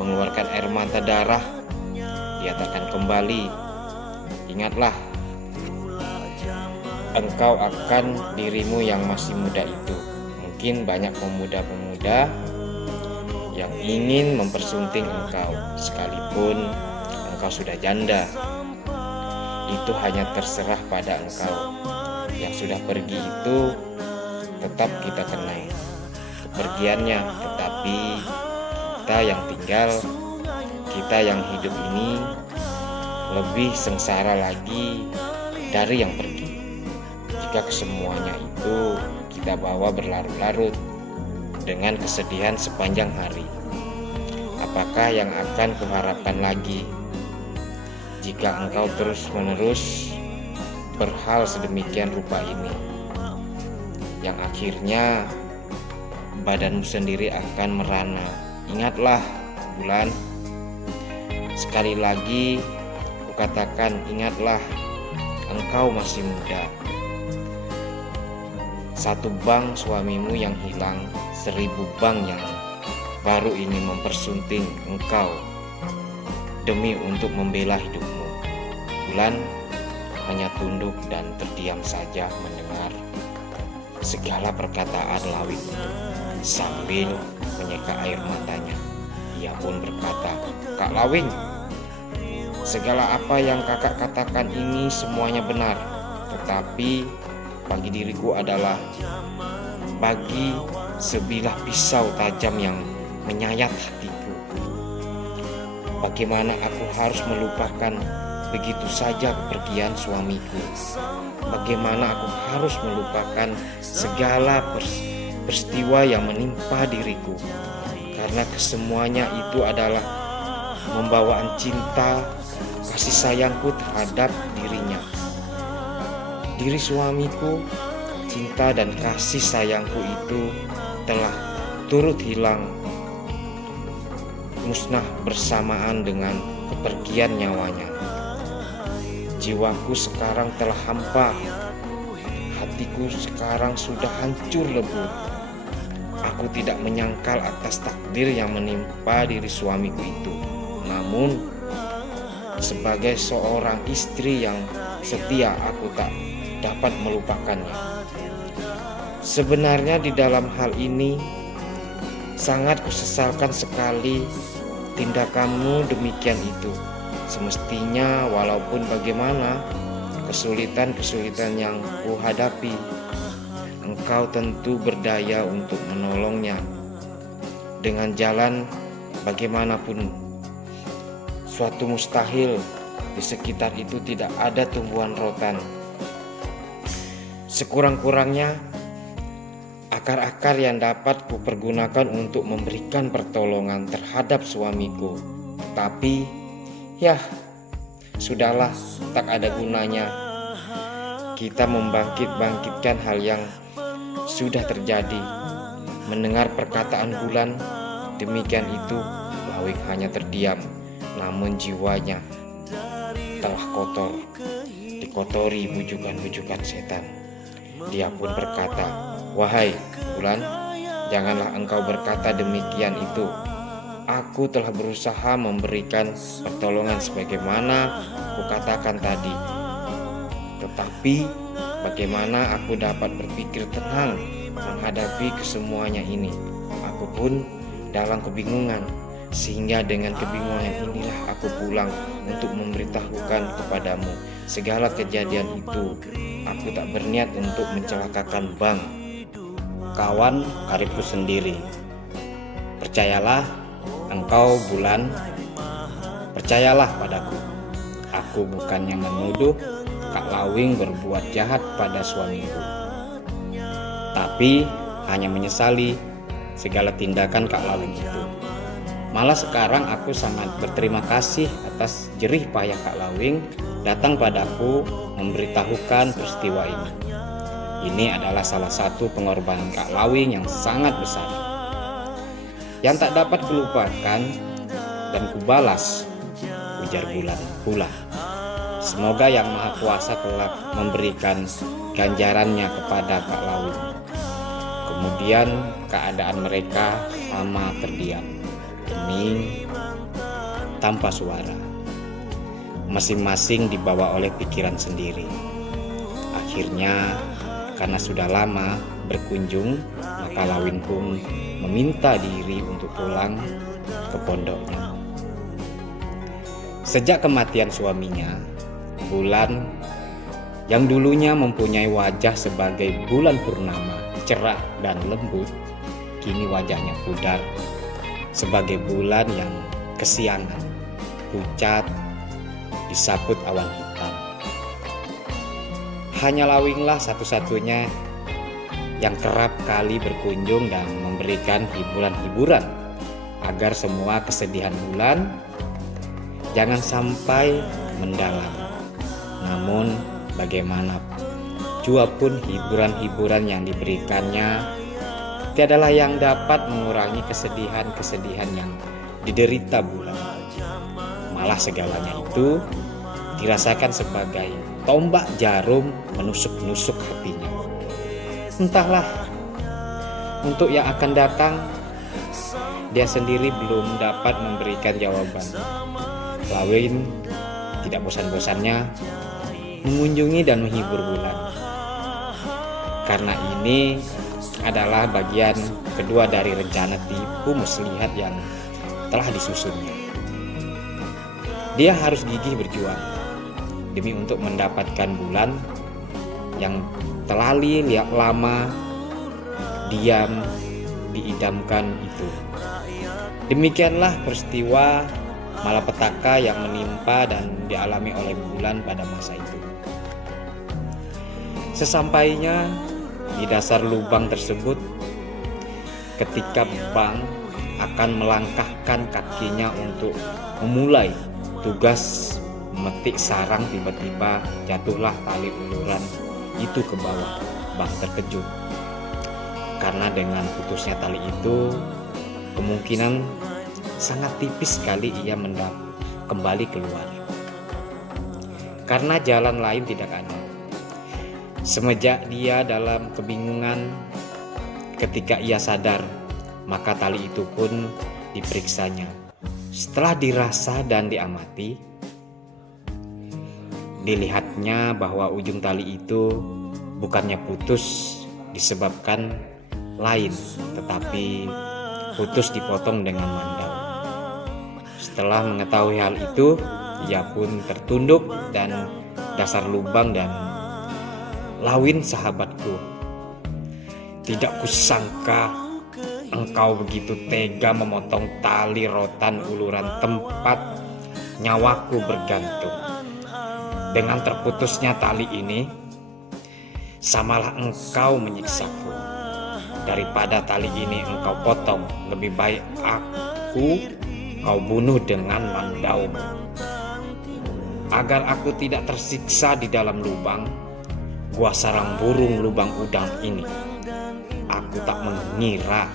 mengeluarkan air mata darah, dia takkan kembali. Ingatlah, engkau akan dirimu yang masih muda itu. Mungkin banyak pemuda-pemuda yang ingin mempersunting engkau, sekalipun engkau sudah janda. Itu hanya terserah pada engkau. Yang sudah pergi itu tetap kita kenang kepergiannya, tetapi kita yang tinggal, kita yang hidup ini lebih sengsara lagi dari yang pergi. Jika kesemuanya itu kita bawa berlarut-larut dengan kesedihan sepanjang hari, apakah yang akan kuharapkan lagi jika engkau terus-menerus berhal sedemikian rupa ini, yang akhirnya badanmu sendiri akan merana. Ingatlah, Bulan, sekali lagi kukatakan, ingatlah, engkau masih muda. 1 Bang suamimu yang hilang, 1000 Bang yang baru ingin mempersunting engkau demi untuk membela hidupmu. Bulan hanya tunduk dan terdiam saja mendengar segala perkataan Lawing itu. Sambil menyeka air matanya, ia pun berkata, "Kak Lawing, segala apa yang kakak katakan ini semuanya benar, tetapi bagi diriku adalah bagi sebilah pisau tajam yang menyayat hatiku. Bagaimana aku harus melupakan begitu saja kepergian suamiku? Bagaimana aku harus melupakan segala peristiwa yang menimpa diriku? Karena kesemuanya itu adalah membawaan cinta, kasih sayangku terhadap dirinya. Diri suamiku, cinta dan kasih sayangku itu telah turut hilang, musnah bersamaan dengan kepergian nyawanya. Jiwaku sekarang telah hampa, hatiku sekarang sudah hancur lebur. Aku tidak menyangkal atas takdir yang menimpa diri suamiku itu. Namun, sebagai seorang istri yang setia, aku tak dapat melupakannya. Sebenarnya di dalam hal ini sangat kusesalkan sekali tindakanmu demikian itu. Semestinya walaupun bagaimana kesulitan-kesulitan yang kuhadapi, engkau tentu berdaya untuk menolongnya dengan jalan bagaimanapun. Suatu mustahil di sekitar itu tidak ada tumbuhan rotan. Sekurang-kurangnya akar-akar yang dapat kupergunakan untuk memberikan pertolongan terhadap suamiku. Tetapi ya, sudahlah, tak ada gunanya kita membangkitkan hal yang sudah terjadi. Mendengar perkataan Bulan demikian itu, Lawing hanya terdiam, namun jiwanya telah kotor, dikotori bujukan-bujukan setan. Dia pun berkata, "Wahai bulan, janganlah engkau berkata demikian itu. Aku telah berusaha memberikan pertolongan sebagaimana aku katakan tadi. Tetapi bagaimana aku dapat berpikir tenang menghadapi kesemuanya ini? Aku pun dalam kebingungan, sehingga dengan kebingungan inilah aku pulang untuk memberitahukan kepadamu segala kejadian itu. Aku tak berniat untuk mencelakakan Bang, kawan karibku sendiri. Percayalah engkau bulan, percayalah padaku. Aku bukannya menuduh Kak Lawing berbuat jahat pada suamiku, tapi hanya menyesali segala tindakan Kak Lawing itu. Malah sekarang aku sangat berterima kasih atas jerih payah Kak Lawing datang padaku memberitahukan peristiwa ini. Ini adalah salah satu pengorbanan Kak Lawing yang sangat besar, yang tak dapat kulupakan dan kubalas, ujar bulan pula. Semoga Yang Maha Kuasa kelak memberikan ganjarannya kepada Kak Lawing. Kemudian keadaan mereka sama terdiam, hening, tanpa suara. Masing-masing dibawa oleh pikiran sendiri. Akhirnya, karena sudah lama berkunjung, maka Lawing pun meminta diri untuk pulang ke pondoknya. Sejak kematian suaminya, Bulan yang dulunya mempunyai wajah sebagai bulan purnama, cerah dan lembut, kini wajahnya pudar sebagai bulan yang kesiangan, pucat, disaput awan hitam. Hanya Lawinglah satu-satunya yang kerap kali berkunjung dan memberikan hiburan-hiburan agar semua kesedihan Bulan jangan sampai mendalam. Namun bagaimana jua pun hiburan-hiburan yang diberikannya tiadalah yang dapat mengurangi kesedihan-kesedihan yang diderita Bulan. Malah segalanya itu dirasakan sebagai tombak jarum menusuk-nusuk hatinya. Entahlah, untuk yang akan datang, dia sendiri belum dapat memberikan jawaban. Lawing tidak bosan-bosannya mengunjungi dan menghibur Bulan, karena ini adalah bagian kedua dari rencana tipu muslihat yang telah disusunnya. Dia harus gigih berjuang demi untuk mendapatkan Bulan yang telah lama diam diidamkan itu. Demikianlah peristiwa malapetaka yang menimpa dan dialami oleh Bulan pada masa itu. Sesampainya di dasar lubang tersebut, ketika Bang akan melangkahkan kakinya untuk memulai tugas memetik sarang, tiba-tiba jatuhlah tali uluran itu ke bawah. Bang terkejut karena dengan putusnya tali itu kemungkinan sangat tipis sekali ia kembali keluar, karena jalan lain tidak ada. Semenjak dia dalam kebingungan, ketika ia sadar, maka tali itu pun diperiksanya. Setelah dirasa dan diamati, dilihatnya bahwa ujung tali itu bukannya putus disebabkan lain, tetapi putus dipotong dengan mandau. Setelah mengetahui hal itu, ia pun tertunduk dan dasar lubang dan, "Lawin sahabatku, tidak kusangka engkau begitu tega memotong tali rotan uluran tempat nyawaku bergantung. Dengan terputusnya tali ini, samalah engkau menyiksaku. Daripada tali ini engkau potong, lebih baik kau bunuh dengan mandaumu. Agar aku tidak tersiksa di dalam lubang gua sarang burung lubang udang ini. Aku tak mengira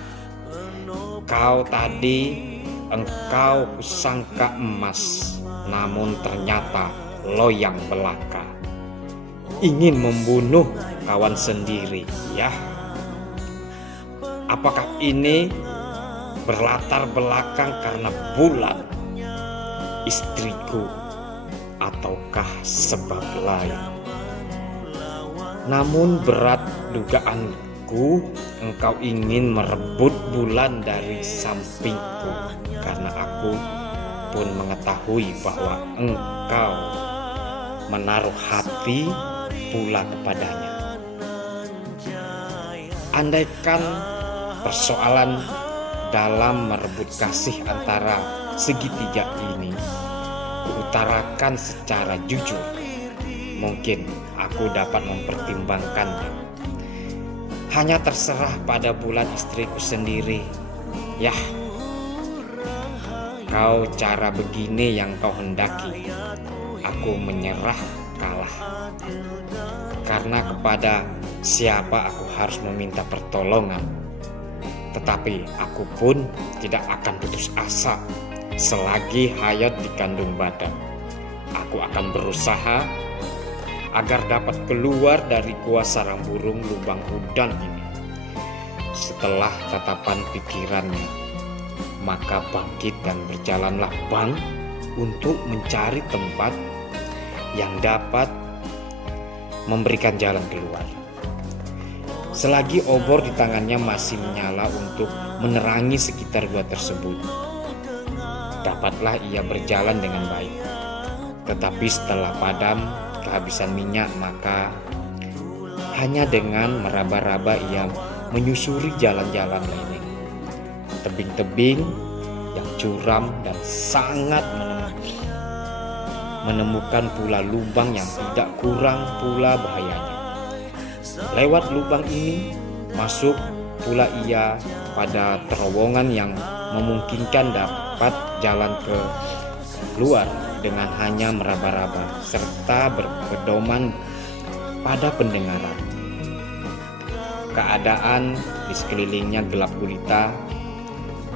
engkau kusangka emas, namun ternyata loyang belaka, ingin membunuh kawan sendiri. Ya, apakah ini berlatar belakang karena Bulan, istriku, ataukah sebab lain? Namun berat dugaanku, engkau ingin merebut Bulan dari sampingku, karena aku pun mengetahui bahwa engkau menaruh hati pula kepadanya. Andaikan persoalan dalam merebut kasih antara segitiga ini kuutarakan secara jujur, mungkin aku dapat mempertimbangkannya. Hanya terserah pada Bulan, istriku sendiri. Yah, kau cara begini yang kau hendaki, aku menyerah kalah. Karena kepada siapa aku harus meminta pertolongan. Tetapi aku pun tidak akan putus asa selagi hayat dikandung badan. Aku akan berusaha agar dapat keluar dari gua sarang burung lubang udan ini. Setelah tatapan pikirannya, maka bangkit dan berjalanlah Bang untuk mencari tempat yang dapat memberikan jalan keluar. Selagi obor di tangannya masih menyala untuk menerangi sekitar gua tersebut, dapatlah ia berjalan dengan baik. Tetapi setelah padam kehabisan minyak, maka hanya dengan meraba-raba ia menyusuri jalan-jalan lainnya. Tebing-tebing yang curam dan sangat menemukan pula lubang yang tidak kurang pula bahayanya. Lewat lubang ini masuk pula ia pada terowongan yang memungkinkan dapat jalan ke luar dengan hanya meraba-raba serta berpedoman pada pendengaran. Keadaan di sekelilingnya gelap gulita.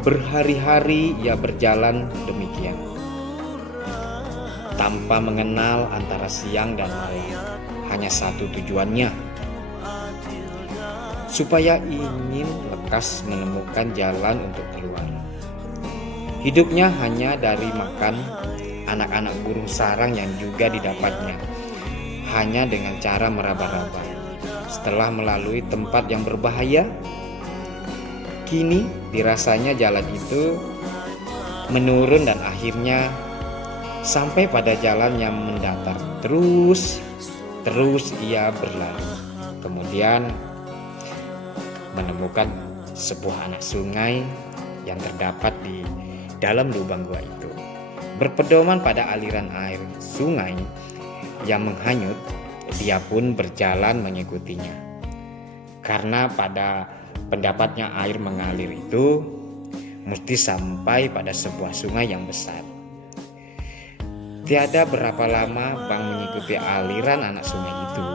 Berhari-hari ia berjalan demikian, tanpa mengenal antara siang dan malam. Hanya satu tujuannya, supaya ingin lekas menemukan jalan untuk keluar. Hidupnya hanya dari makan anak-anak burung sarang yang juga didapatnya hanya dengan cara meraba-raba. Setelah melalui tempat yang berbahaya, kini dirasanya jalan itu menurun dan akhirnya sampai pada jalan yang mendatar. Terus ia berlari. Kemudian menemukan sebuah anak sungai yang terdapat di dalam lubang gua itu. Berpedoman pada aliran air sungai yang menghanyut, dia pun berjalan mengikutinya. Karena pada pendapatnya air mengalir itu mesti sampai pada sebuah sungai yang besar. Tiada berapa lama Bang mengikuti aliran anak sungai itu,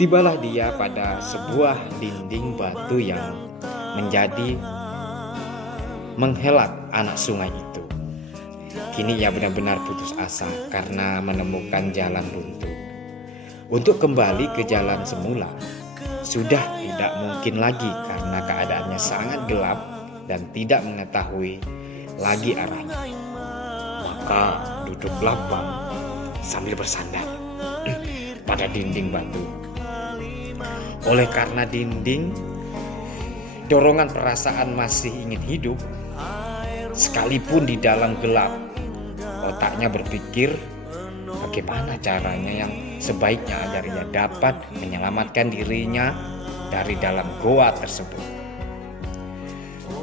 tibalah dia pada sebuah dinding batu yang menjadi menghelat anak sungai itu. Kini ia benar-benar putus asa karena menemukan jalan buntu. Untuk kembali ke jalan semula sudah tidak mungkin lagi karena keadaannya sangat gelap dan tidak mengetahui lagi arahnya. Maka duduklah Bang sambil bersandar pada dinding batu. Oleh karena dinding, dorongan perasaan masih ingin hidup, sekalipun di dalam gelap. Otaknya berpikir bagaimana caranya yang sebaiknya agar ia dapat menyelamatkan dirinya dari dalam goa tersebut.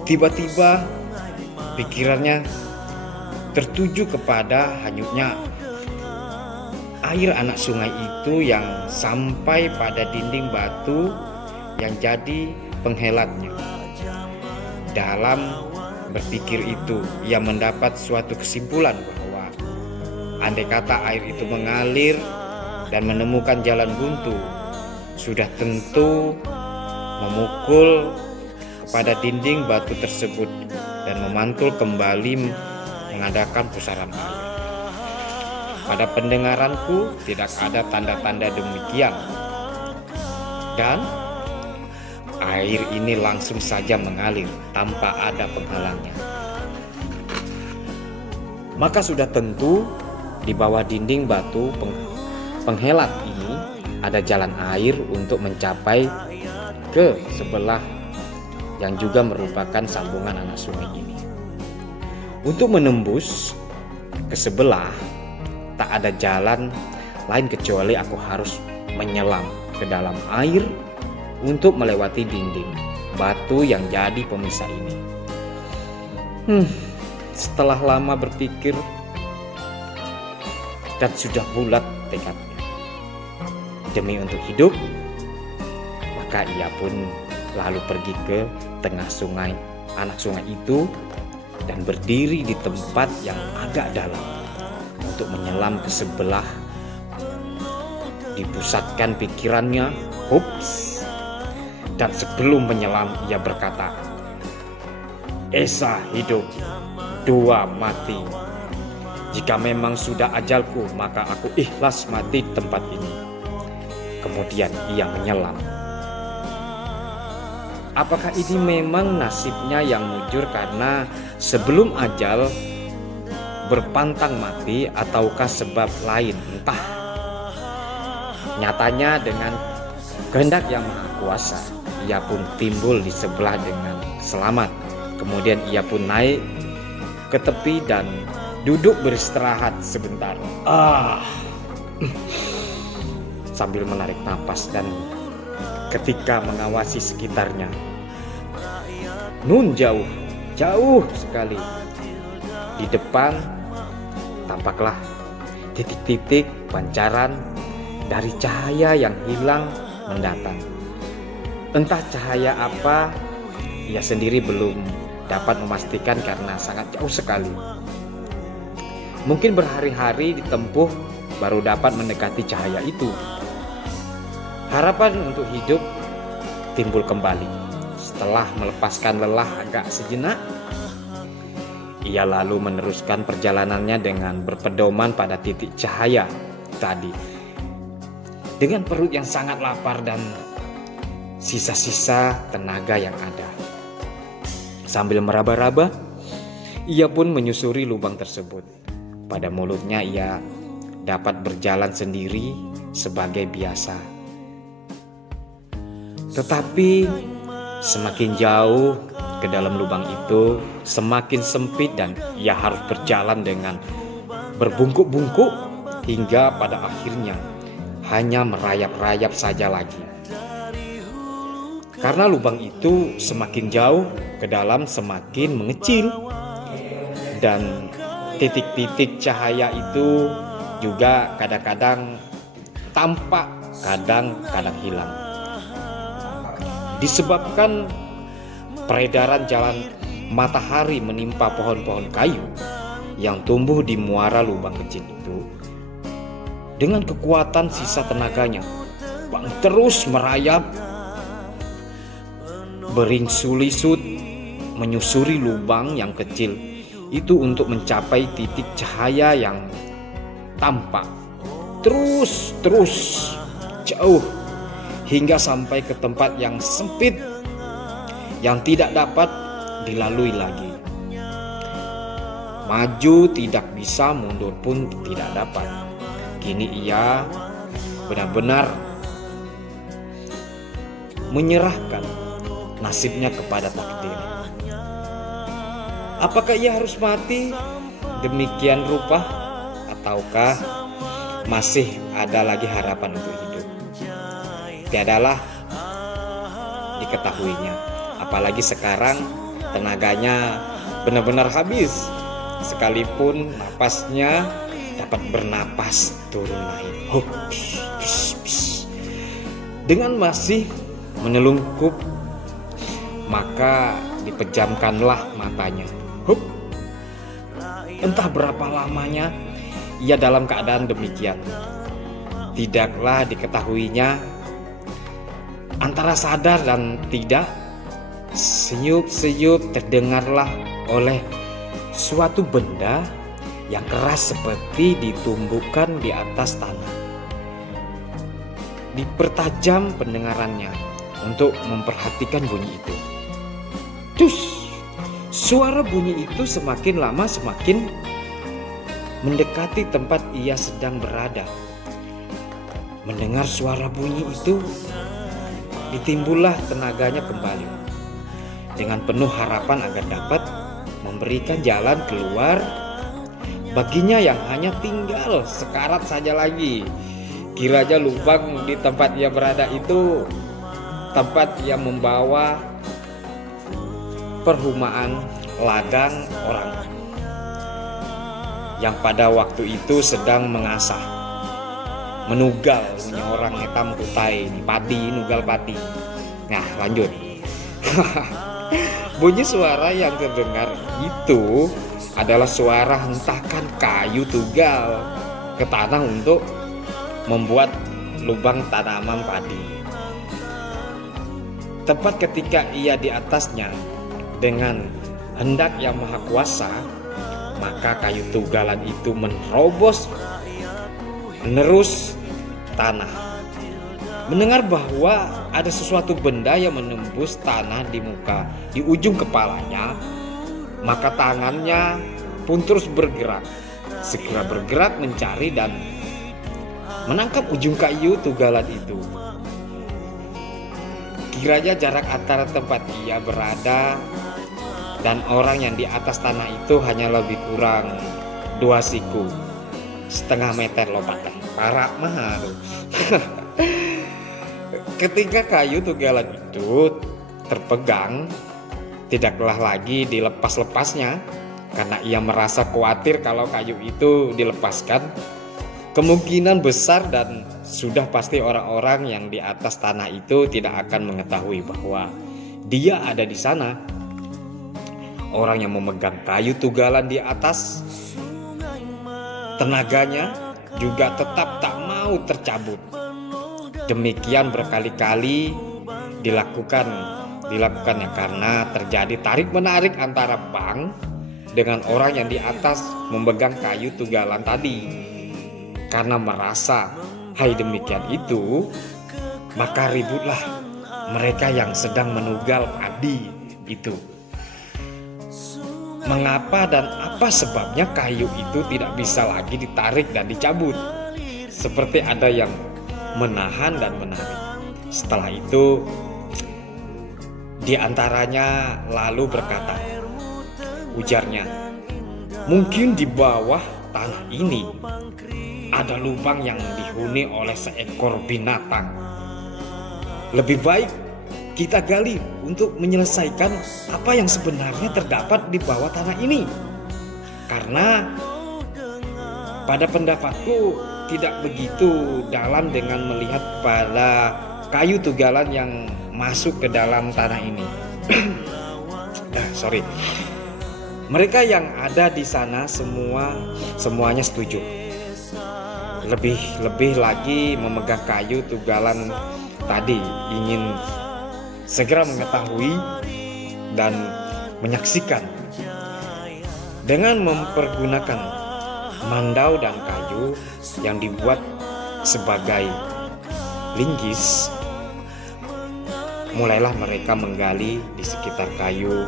Tiba-tiba pikirannya tertuju kepada hanyutnya air anak sungai itu yang sampai pada dinding batu yang jadi penghelatnya. Dalam berpikir itu, ia mendapat suatu kesimpulan bahwa andai kata air itu mengalir dan menemukan jalan buntu, sudah tentu memukul kepada dinding batu tersebut dan memantul kembali mengadakan pusaran air. pada pendengaranku tidak ada tanda-tanda demikian. Dan air ini langsung saja mengalir tanpa ada penghalangnya. Maka sudah tentu di bawah dinding batu penghelat ini ada jalan air untuk mencapai ke sebelah yang juga merupakan sambungan anak sungai ini. Untuk menembus ke sebelah tak ada jalan lain kecuali aku harus menyelam ke dalam air untuk melewati dinding batu yang jadi pemisah ini. Setelah lama berpikir dan sudah bulat tekadnya demi untuk hidup, maka ia pun lalu pergi ke tengah sungai, anak sungai itu, dan berdiri di tempat yang agak dalam untuk menyelam ke sebelah. Dipusatkan pikirannya, hups, dan sebelum menyelam ia berkata, "Esa hidup, dua mati. Jika memang sudah ajalku, maka aku ikhlas mati di tempat ini." Kemudian ia menyelam. Apakah ini memang nasibnya yang mujur karena sebelum ajal berpantang mati, ataukah sebab lain? Entah. Nyatanya dengan kehendak yang maha kuasa, ia pun timbul di sebelah dengan selamat. Kemudian ia pun naik ke tepi dan duduk beristirahat sebentar. Sambil menarik napas, dan ketika mengawasi sekitarnya, nun jauh sekali di depan tampaklah titik-titik pancaran dari cahaya yang hilang mendatang. Entah cahaya apa, ia sendiri belum dapat memastikan karena sangat jauh sekali. Mungkin berhari-hari ditempuh baru dapat mendekati cahaya itu. Harapan untuk hidup timbul kembali. Setelah melepaskan lelah agak sejenak, ia lalu meneruskan perjalanannya dengan berpedoman pada titik cahaya tadi. Dengan perut yang sangat lapar dan sisa-sisa tenaga yang ada. Sambil meraba-raba, ia pun menyusuri lubang tersebut. Pada mulutnya ia dapat berjalan sendiri sebagai biasa. Tetapi semakin jauh ke dalam lubang itu, semakin sempit dan ia harus berjalan dengan berbungkuk-bungkuk hingga pada akhirnya hanya merayap-rayap saja lagi. Karena lubang itu semakin jauh ke dalam semakin mengecil, dan titik-titik cahaya itu juga kadang-kadang tampak, kadang-kadang hilang. Disebabkan peredaran jalan matahari menimpa pohon-pohon kayu yang tumbuh di muara lubang kecil itu, dengan kekuatan sisa tenaganya, Bang terus merayap, beringsulisut menyusuri lubang yang kecil itu untuk mencapai titik cahaya yang tampak. Terus jauh hingga sampai ke tempat yang sempit yang tidak dapat dilalui lagi. Maju tidak bisa, mundur pun tidak dapat. Kini ia benar-benar menyerahkan nasibnya kepada takdir. Apakah ia harus mati demikian rupa, ataukah masih ada lagi harapan untuk hidup? Tiadalah diketahuinya. Apalagi sekarang tenaganya benar-benar habis. Sekalipun napasnya dapat bernapas turun naik. Dengan masih menelungkup, maka dipejamkanlah matanya. Entah berapa lamanya ia dalam keadaan demikian. Tidaklah diketahuinya. Antara sadar dan tidak, seyup-seyup terdengarlah oleh suatu benda yang keras seperti ditumbuhkan di atas tanah. Dipertajam pendengarannya untuk memperhatikan bunyi itu. Dus, suara bunyi itu semakin lama semakin mendekati tempat ia sedang berada. Mendengar suara bunyi itu, ditimbullah tenaganya kembali. Dengan penuh harapan agar dapat memberikan jalan keluar baginya yang hanya tinggal sekarat saja lagi. Kiranya lubang di tempat ia berada itu tempat yang membawa perumahan ladang orang yang pada waktu itu sedang mengasah, menugal orang hitam kutai di padi, nugal padi. Nah, lanjut. Bunyi suara yang terdengar itu adalah suara hentakan kayu tugal ke tanah untuk membuat lubang tanaman padi. Tepat ketika ia di atasnya dengan hendak yang maha kuasa, maka kayu tugalan itu menerobos menerus tanah. Mendengar bahwa ada sesuatu benda yang menembus tanah di ujung kepalanya, maka tangannya pun terus bergerak, segera bergerak mencari dan menangkap ujung kayu tugalan itu. Kiranya jarak antara tempat ia berada dan orang yang di atas tanah itu hanya lebih kurang 2 siku, setengah meter lompatnya. Parah mahal. Ketika kayu tugalan itu terpegang, tidaklah lagi dilepas-lepasnya karena ia merasa khawatir kalau kayu itu dilepaskan. Kemungkinan besar dan sudah pasti orang-orang yang di atas tanah itu tidak akan mengetahui bahwa dia ada di sana. Orang yang memegang kayu tugalan di atas, tenaganya juga tetap tak mau tercabut. Demikian berkali-kali dilakukannya karena terjadi tarik-menarik antara Bang dengan orang yang di atas memegang kayu tugalan tadi. Karena merasa hal demikian itu, maka ributlah mereka yang sedang menugal padi itu. Mengapa dan apa sebabnya kayu itu tidak bisa lagi ditarik dan dicabut? Seperti ada yang menahan dan menarik. Setelah itu, di antaranya lalu berkata, ujarnya, mungkin di bawah tanah ini ada lubang yang dihuni oleh seekor binatang. Lebih baik kita gali untuk menyelesaikan apa yang sebenarnya terdapat di bawah tanah ini. Karena pada pendapatku tidak begitu dalam dengan melihat pada kayu tugalan yang masuk ke dalam tanah ini. Sorry. Mereka yang ada di sana semuanya setuju. Lebih lagi memegang kayu tugalan tadi ingin segera mengetahui dan menyaksikan dengan mempergunakan mandau dan kayu yang dibuat sebagai linggis. Mulailah mereka menggali di sekitar kayu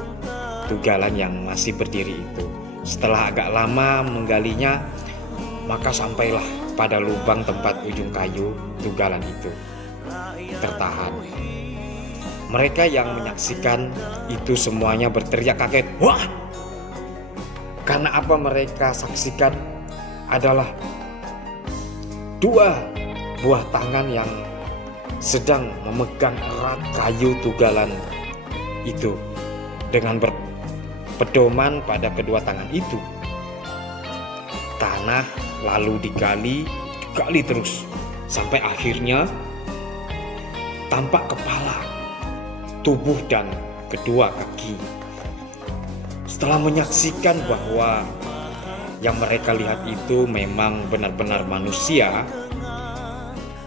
tugalan yang masih berdiri itu. Setelah agak lama menggalinya, maka sampailah pada lubang tempat ujung kayu tugalan itu tertahan. Mereka yang menyaksikan itu semuanya berteriak kaget. Wah! Karena apa mereka saksikan adalah 2 buah tangan yang sedang memegang erat kayu tugalan itu dengan berpedoman pada kedua tangan itu. Tanah lalu digali terus sampai akhirnya tampak kepala, tubuh dan kedua kaki. Setelah menyaksikan bahwa yang mereka lihat itu memang benar-benar manusia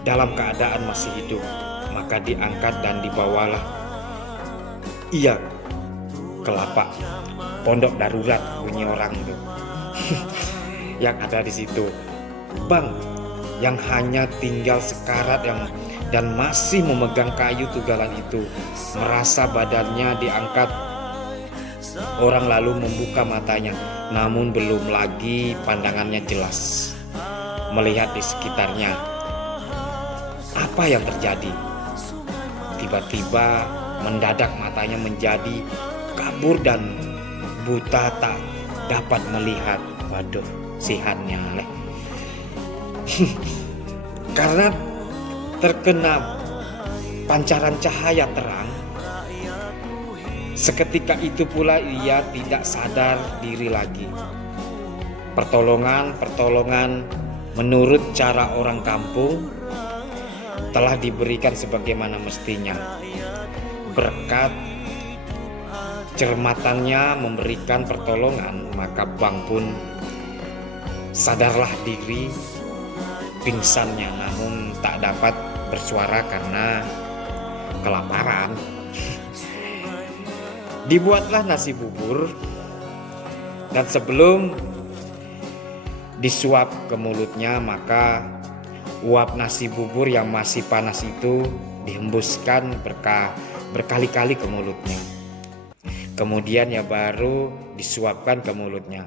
dalam keadaan masih hidup, maka diangkat dan dibawalah ia ke lapak pondok darurat bunyi orang itu. yang ada di situ. Bang yang hanya tinggal sekarat dan masih memegang kayu tugalan itu merasa badannya diangkat. Orang lalu membuka matanya, namun belum lagi pandangannya jelas melihat di sekitarnya. Apa yang terjadi? Tiba-tiba mendadak matanya menjadi kabur dan buta, tak dapat melihat. Waduh, sihannya leh. Karena terkena pancaran cahaya terang, seketika itu pula ia tidak sadar diri lagi. Pertolongan menurut cara orang kampung telah diberikan sebagaimana mestinya. Berkat cermatannya memberikan pertolongan, maka Bang pun sadarlah diri pingsannya, namun tak dapat bersuara karena kelaparan. Dibuatlah nasi bubur, dan sebelum disuap ke mulutnya, maka uap nasi bubur yang masih panas itu dihembuskan berkali-kali ke mulutnya. Kemudian ya baru disuapkan ke mulutnya.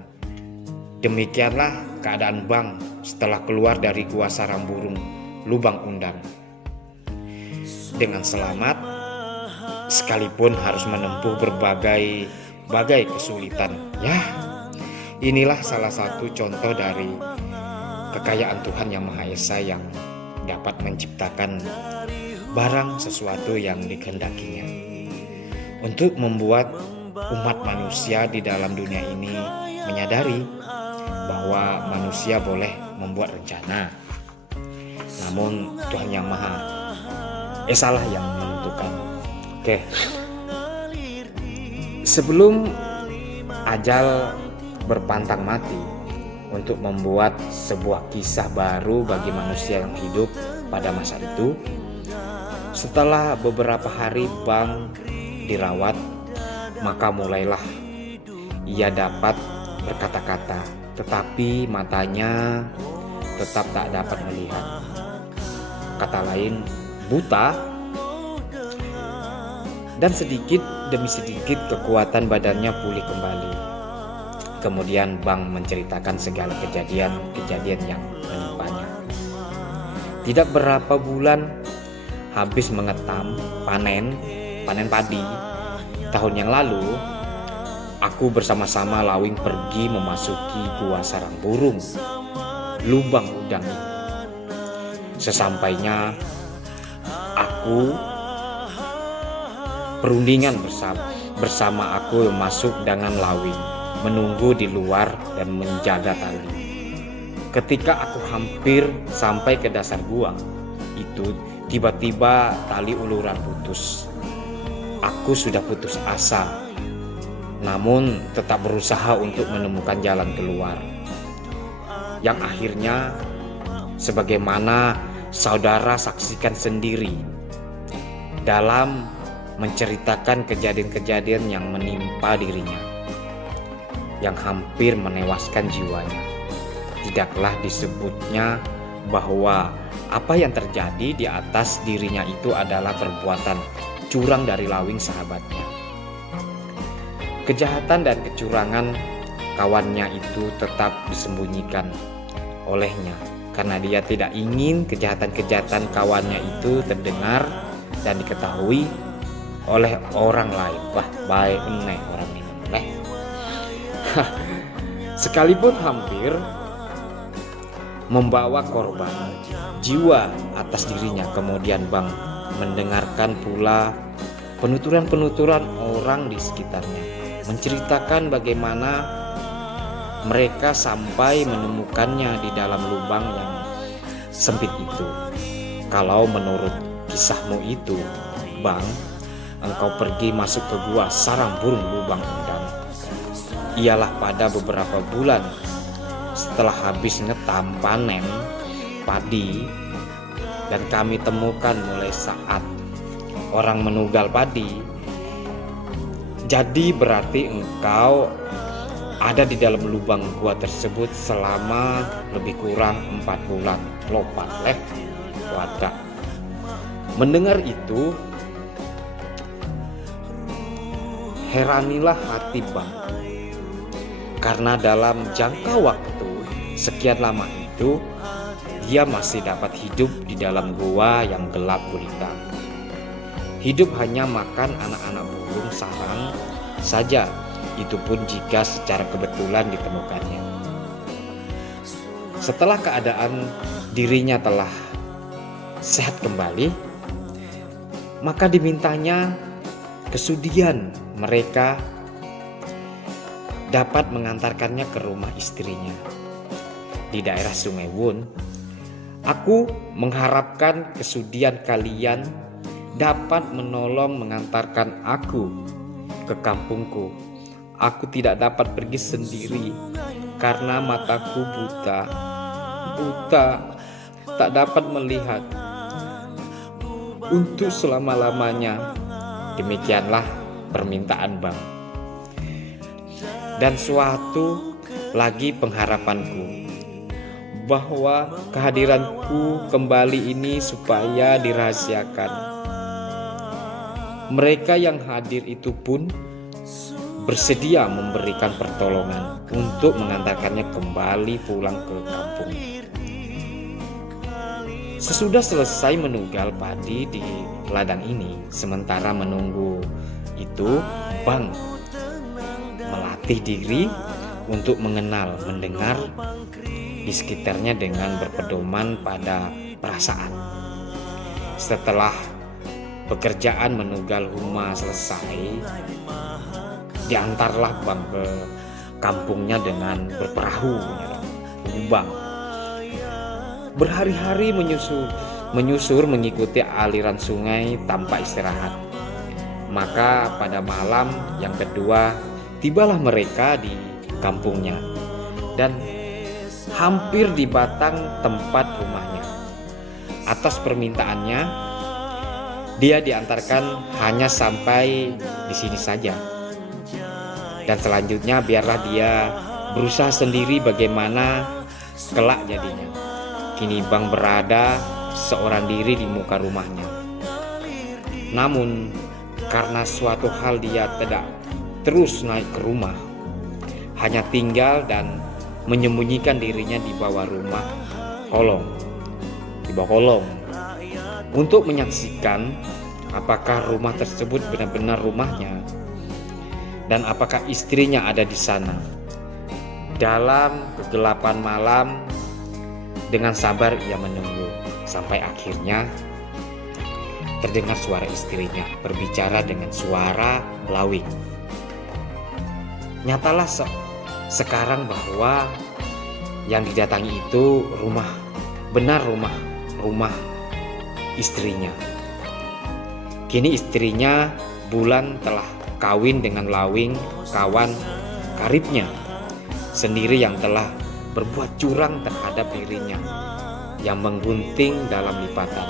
Demikianlah keadaan Bang setelah keluar dari gua sarang burung Lubang Undang dengan selamat, sekalipun harus menempuh berbagai kesulitan. Ya, inilah salah satu contoh dari kekayaan Tuhan Yang Maha Esa yang dapat menciptakan barang sesuatu yang dikehendakinya untuk membuat umat manusia di dalam dunia ini menyadari bahwa manusia boleh membuat rencana, namun Tuhan Yang Maha Esa lah yang menentukan. Oke, sebelum ajal berpantang mati untuk membuat sebuah kisah baru bagi manusia yang hidup pada masa itu, setelah beberapa hari Bang dirawat, maka mulailah ia dapat berkata-kata, tetapi matanya tetap tak dapat melihat. Kata lain, buta, dan sedikit demi sedikit kekuatan badannya pulih kembali. Kemudian Bang menceritakan segala kejadian yang menimpanya. Tidak berapa bulan habis mengetam panen padi tahun yang lalu, aku bersama-sama Lawing pergi memasuki gua sarang burung Lubang Undang ini. Sesampainya aku perundingan bersama aku masuk dengan Lawing, menunggu di luar dan menjaga tali. Ketika aku hampir sampai ke dasar gua itu, tiba-tiba tali uluran putus. Aku sudah putus asa, namun tetap berusaha untuk menemukan jalan keluar. Yang akhirnya, sebagaimana saudara saksikan sendiri dalam menceritakan kejadian-kejadian yang menimpa dirinya, yang hampir menewaskan jiwanya. Tidaklah disebutnya bahwa apa yang terjadi di atas dirinya itu adalah perbuatan curang dari Lawing sahabatnya. Kejahatan dan kecurangan kawannya itu tetap disembunyikan olehnya, karena dia tidak ingin kejahatan-kejahatan kawannya itu terdengar dan diketahui oleh orang lain. Wah, baik eneh orang ini. Sekalipun hampir membawa korban jiwa atas dirinya, kemudian Bang mendengarkan pula penuturan-penuturan orang di sekitarnya, menceritakan bagaimana mereka sampai menemukannya di dalam lubang yang sempit itu. Kalau menurut kisahmu itu, Bang, engkau pergi masuk ke gua sarang burung Lubang Undang ialah pada beberapa bulan setelah habis ngetam panen padi, dan kami temukan mulai saat orang menugal padi. Jadi berarti engkau ada di dalam lubang gua tersebut selama lebih kurang 4 bulan. Lopat leh wadah. Mendengar itu, heranilah hati Bang, karena dalam jangka waktu sekian lama itu dia masih dapat hidup di dalam gua yang gelap gulita. Hidup hanya makan anak-anak burung sarang saja, itu pun jika secara kebetulan ditemukannya. Setelah keadaan dirinya telah sehat kembali, maka dimintanya kesudian mereka dapat mengantarkannya ke rumah istrinya di daerah Sungai Wun. Aku mengharapkan kesudian kalian dapat menolong mengantarkan aku ke kampungku. Aku tidak dapat pergi sendiri karena mataku buta, tak dapat melihat untuk selama-lamanya. Demikianlah permintaan Bang. Dan suatu lagi pengharapanku, bahwa kehadiranku kembali ini supaya dirahasiakan. Mereka yang hadir itu pun bersedia memberikan pertolongan untuk mengantarkannya kembali pulang ke kampung. Sesudah selesai menugal padi di ladang ini, sementara menunggu itu, Bang melatih diri untuk mengenal, mendengar di sekitarnya dengan berpedoman pada perasaan. Setelah pekerjaan menugal huma selesai, diantarlah Bang ke kampungnya dengan berperahu Bang. Berhari-hari menyusur mengikuti aliran sungai tanpa istirahat. Maka pada malam yang kedua tibalah mereka di kampungnya dan hampir di batang tempat rumahnya. Atas permintaannya, dia diantarkan hanya sampai di sini saja. Dan selanjutnya biarlah dia berusaha sendiri bagaimana kelak jadinya. Kini Bang berada seorang diri di muka rumahnya. Namun karena suatu hal dia tidak terus naik ke rumah, hanya tinggal dan menyembunyikan dirinya di bawah rumah kolong, untuk menyaksikan apakah rumah tersebut benar-benar rumahnya dan apakah istrinya ada di sana. Dalam kegelapan malam, dengan sabar ia menunggu sampai akhirnya terdengar suara istrinya berbicara dengan suara lawing. Nyatalah sekarang bahwa yang didatangi itu benar rumah istrinya. Kini istrinya Bulan telah kawin dengan Lawing, kawan karibnya sendiri yang telah berbuat curang terhadap dirinya, yang menggunting dalam lipatan.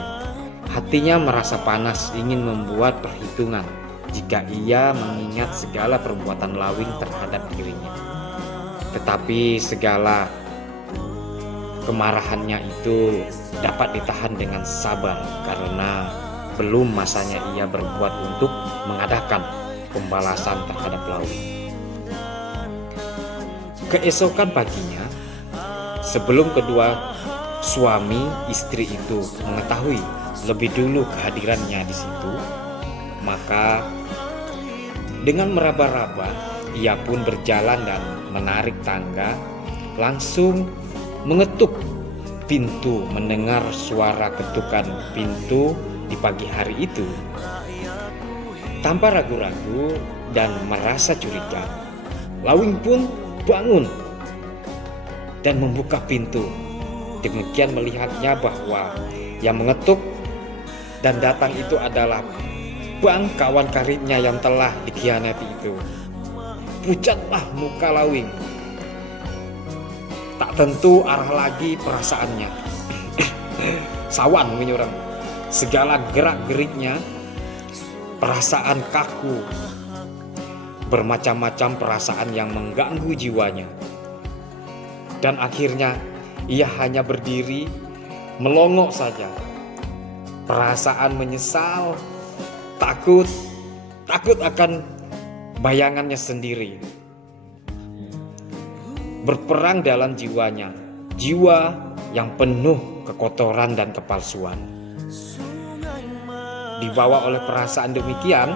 Hatinya merasa panas, ingin membuat perhitungan jika ia mengingat segala perbuatan Lawing terhadap dirinya. Tetapi segala kemarahannya itu dapat ditahan dengan sabar karena belum masanya ia berbuat untuk mengadakan pembalasan terhadap Lawing. Keesokan paginya, sebelum kedua suami istri itu mengetahui lebih dulu kehadirannya di situ, maka dengan meraba-raba ia pun berjalan dan menarik tangga, langsung mengetuk pintu. Mendengar suara ketukan pintu di pagi hari itu, tanpa ragu-ragu dan merasa curiga, Lawing pun bangun dan membuka pintu. Demikian melihatnya bahwa yang mengetuk dan datang itu adalah Bang, kawan karibnya yang telah dikhianati itu. Pucatlah muka Lawing, tak tentu arah lagi perasaannya. Sawan menyurang segala gerak-geriknya, perasaan kaku. bermacam-macam perasaan yang mengganggu jiwanya. Dan akhirnya ia hanya berdiri melongok saja. Perasaan menyesal, takut akan bayangannya sendiri berperang dalam jiwanya, jiwa yang penuh kekotoran dan kepalsuan. Dibawa oleh perasaan demikian,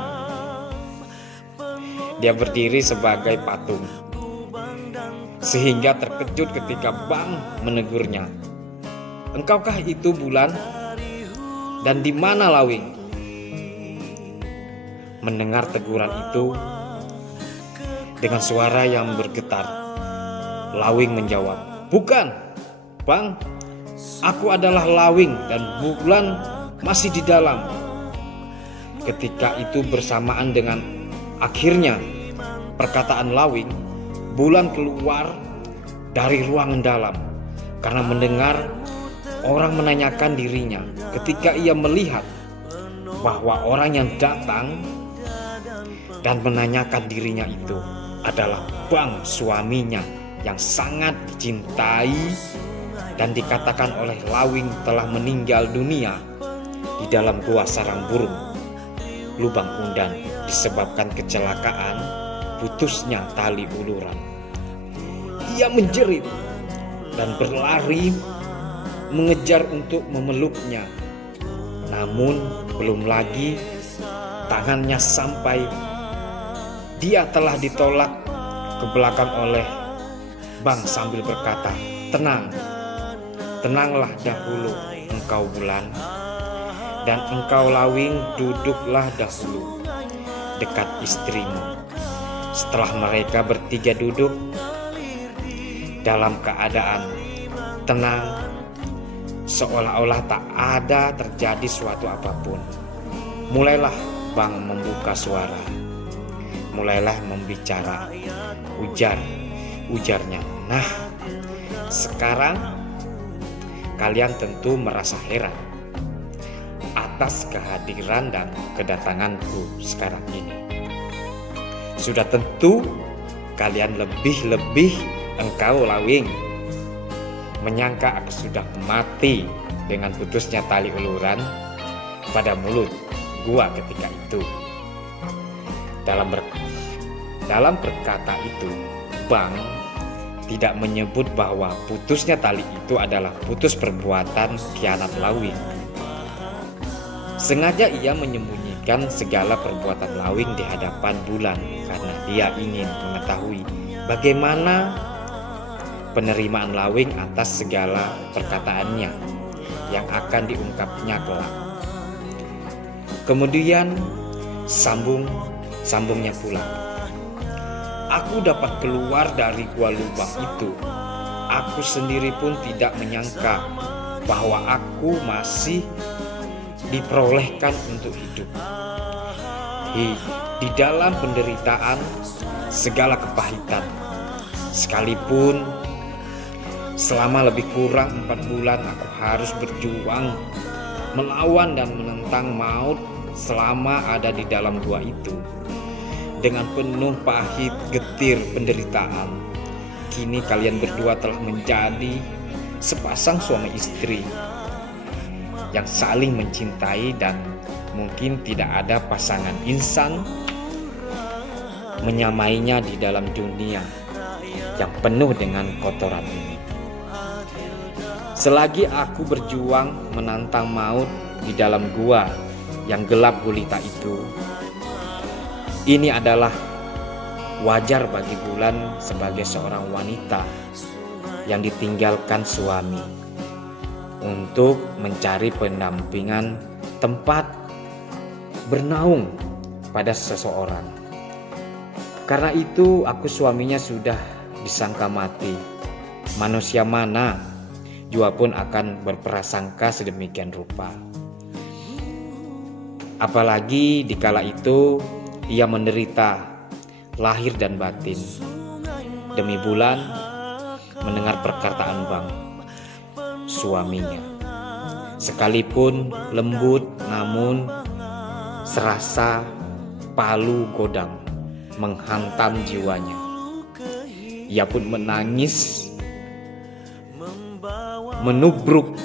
dia berdiri sebagai patung, sehingga terkejut ketika Bang menegurnya. "Engkaukah itu Bulan? Dan di mana Lawing?" Mendengar teguran itu dengan suara yang bergetar, Lawing menjawab, "Bukan, Bang. Aku adalah Lawing dan Bulan masih di dalam." Ketika itu bersamaan dengan akhirnya perkataan Lawing, Bulan keluar dari ruangan dalam karena mendengar orang menanyakan dirinya. Ketika ia melihat bahwa orang yang datang dan menanyakan dirinya itu adalah Bang, suaminya yang sangat dicintai dan dikatakan oleh Lawing telah meninggal dunia di dalam gua sarang burung Lubang Undan disebabkan kecelakaan putusnya tali uluran. Ia menjerit dan berlari mengejar untuk memeluknya. Namun belum lagi tangannya sampai, dia telah ditolak ke belakang oleh Bang sambil berkata, Tenanglah dahulu engkau Bulan, dan engkau Lawing duduklah dahulu dekat istrimu." Setelah mereka bertiga duduk dalam keadaan tenang, seolah-olah tak ada terjadi suatu apapun, mulailah Bang membuka suara, mulailah membicara. Ujarnya, "Nah, sekarang kalian tentu merasa heran atas kehadiran dan kedatanganku sekarang ini. Sudah tentu kalian lebih-lebih engkau Lawing menyangka aku sudah mati dengan putusnya tali uluran pada mulut gua ketika itu." Dalam berkata itu, Bang tidak menyebut bahwa putusnya tali itu adalah putus perbuatan khianat Lawing. Sengaja ia menyembunyikan segala perbuatan Lawing di hadapan Bulan karena dia ingin mengetahui bagaimana penerimaan Lawing atas segala perkataannya yang akan diungkapnya kelak. Kemudian sambungnya pula, "Aku dapat keluar dari gua lubang itu. Aku sendiri pun tidak menyangka bahwa aku masih diperolehkan untuk hidup. Di dalam penderitaan, segala kepahitan, sekalipun selama lebih kurang 4 bulan aku harus berjuang melawan dan menentang maut selama ada di dalam gua itu. Dengan penuh pahit getir penderitaan, kini kalian berdua telah menjadi sepasang suami istri yang saling mencintai, dan mungkin tidak ada pasangan insan menyamainya di dalam dunia yang penuh dengan kotoran ini. Selagi aku berjuang menantang maut di dalam gua yang gelap gulita itu, ini adalah wajar bagi Bulan sebagai seorang wanita yang ditinggalkan suami untuk mencari pendampingan tempat bernaung pada seseorang. Karena itu aku suaminya sudah disangka mati. Manusia mana jua pun akan berprasangka sedemikian rupa. Apalagi dikala itu ia menderita lahir dan batin demi Bulan mendengar perkataan Bang, suaminya. Sekalipun lembut, namun serasa palu godam menghantam jiwanya. Ia pun menangis, menubruk,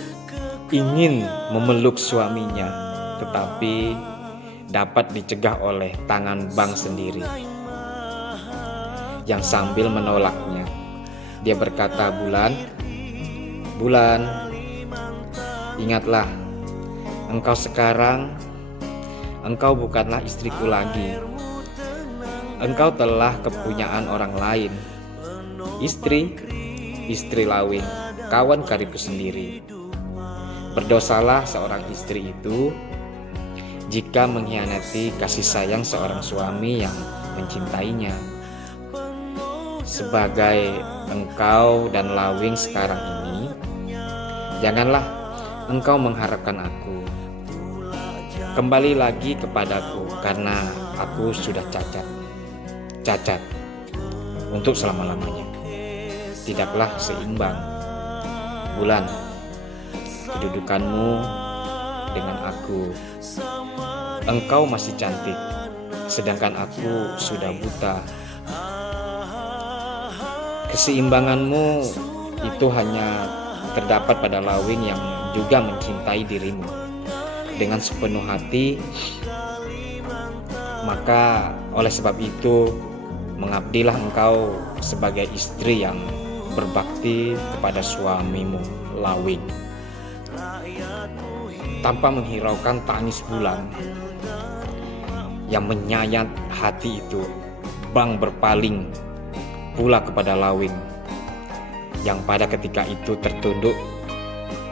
ingin memeluk suaminya, tetapi dapat dicegah oleh tangan Bang sendiri yang sambil menolaknya. Dia berkata, Bulan, ingatlah, engkau bukanlah istriku lagi. Engkau telah kepunyaan orang lain, istri Lawing, kawan karibku sendiri. Berdosalah seorang istri itu jika mengkhianati kasih sayang seorang suami yang mencintainya. Sebagai engkau dan Lawing sekarang ini, janganlah engkau mengharapkan aku. Kembali lagi kepadaku, karena aku sudah cacat untuk selama-lamanya. Tidaklah seimbang, Bulan, kedudukanmu dengan aku. Engkau masih cantik, sedangkan aku sudah buta. Keseimbanganmu itu hanya terdapat pada Lawing yang juga mencintai dirimu dengan sepenuh hati. Maka oleh sebab itu, mengabdilah engkau sebagai istri yang berbakti kepada suamimu, Lawing. Tanpa menghiraukan tangis Bulan yang menyayat hati itu, Bang berpaling pula kepada Lawing yang pada ketika itu tertunduk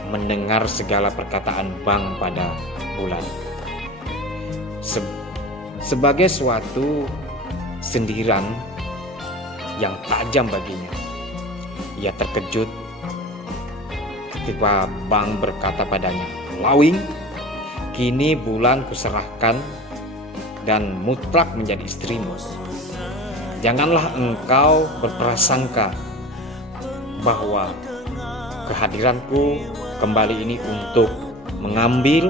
mendengar segala perkataan Bang pada Bulan. Sebagai suatu sindiran yang tajam baginya, ia terkejut ketika Bang berkata padanya, Lawing, kini Bulan kuserahkan dan mutlak menjadi istrimu. Janganlah engkau berprasangka bahwa kehadiranku kembali ini untuk mengambil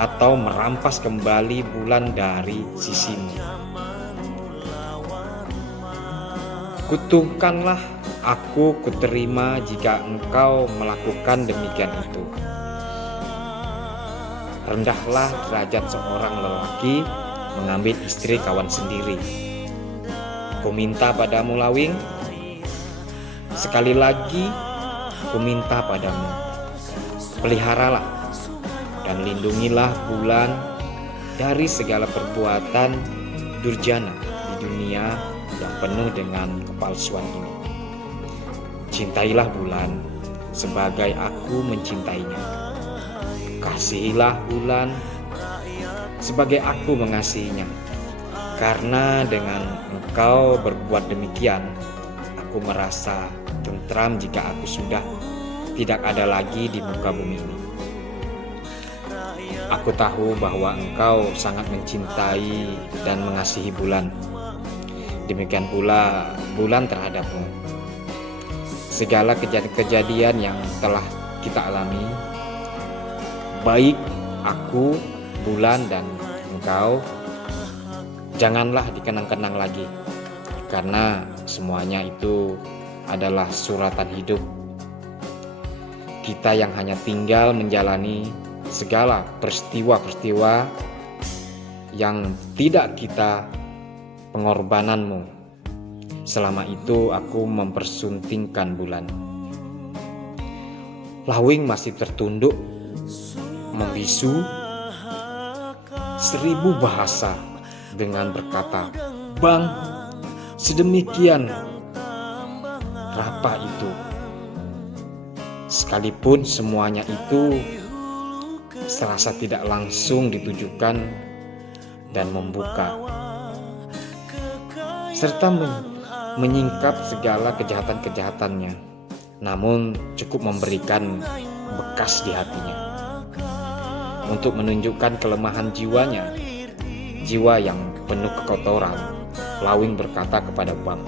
atau merampas kembali Bulan dari sisimu. Kutukanlah aku kuterima jika engkau melakukan demikian itu. Rendahlah derajat seorang lelaki mengambil istri kawan sendiri. Kuminta padamu, Lawing, sekali lagi kuminta padamu, peliharalah dan lindungilah Bulan dari segala perbuatan durjana di dunia yang penuh dengan kepalsuan ini. Cintailah Bulan sebagai aku mencintainya. Kasihilah Bulan sebagai aku mengasihinya. Karena dengan engkau berbuat demikian, aku merasa tentram jika aku sudah tidak ada lagi di muka bumi ini. Aku tahu bahwa engkau sangat mencintai dan mengasihi Bulan. Demikian pula Bulan terhadapmu. Segala kejadian yang telah kita alami, baik aku, Bulan, dan engkau, janganlah dikenang-kenang lagi, karena semuanya itu adalah suratan hidup. Kita yang hanya tinggal menjalani segala peristiwa-peristiwa yang tidak kita pengorbananmu. Selama itu aku mempersuntingkan Bulan. Lawing masih tertunduk, membisu 1000 bahasa dengan berkata, Bang, sedemikian rapa itu. Sekalipun semuanya itu serasa tidak langsung ditujukan dan membuka, serta menyingkap segala kejahatan-kejahatannya, namun cukup memberikan bekas di hatinya untuk menunjukkan kelemahan jiwanya, jiwa yang penuh kekotoran. Lawing berkata kepada Bang,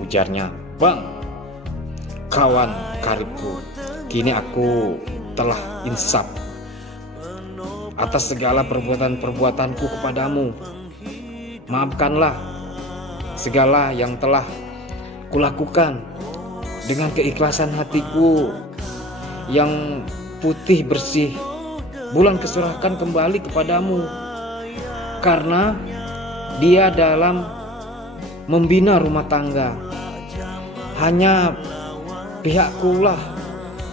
ujarnya, Bang, kawan karibku, kini aku telah insaf atas segala perbuatan-perbuatanku kepadamu. Maafkanlah segala yang telah kulakukan dengan keikhlasan hatiku yang putih bersih. Bulan kuserahkan kembali kepadamu, karena dia dalam membina rumah tangga. Hanya pihakkulah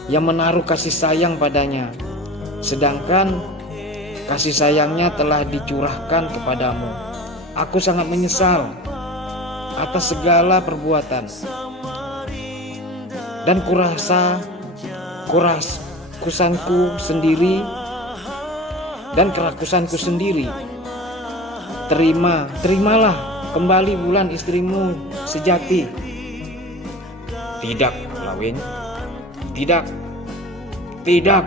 yang menaruh kasih sayang padanya, sedangkan kasih sayangnya telah dicurahkan kepadamu. Aku sangat menyesal atas segala perbuatan, dan kerakusanku sendiri dan kerakusanku sendiri. Terimalah kembali Bulan istrimu sejati. Tidak, Lawing. Tidak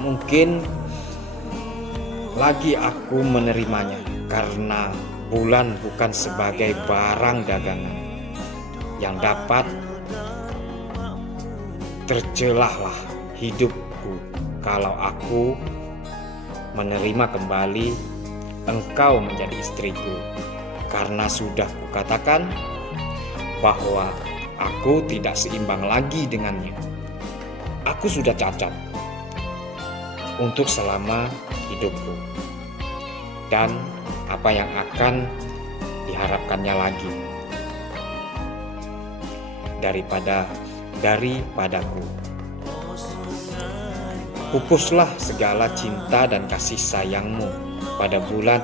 mungkin lagi aku menerimanya, karena Bulan bukan sebagai barang dagangan yang dapat tercelahlah hidupku kalau aku menerima kembali engkau menjadi istriku, karena sudah kukatakan bahwa aku tidak seimbang lagi dengannya. Aku sudah cacat untuk selama hidupku, dan apa yang akan diharapkannya lagi daripadaku. Pupuslah segala cinta dan kasih sayangmu pada Bulan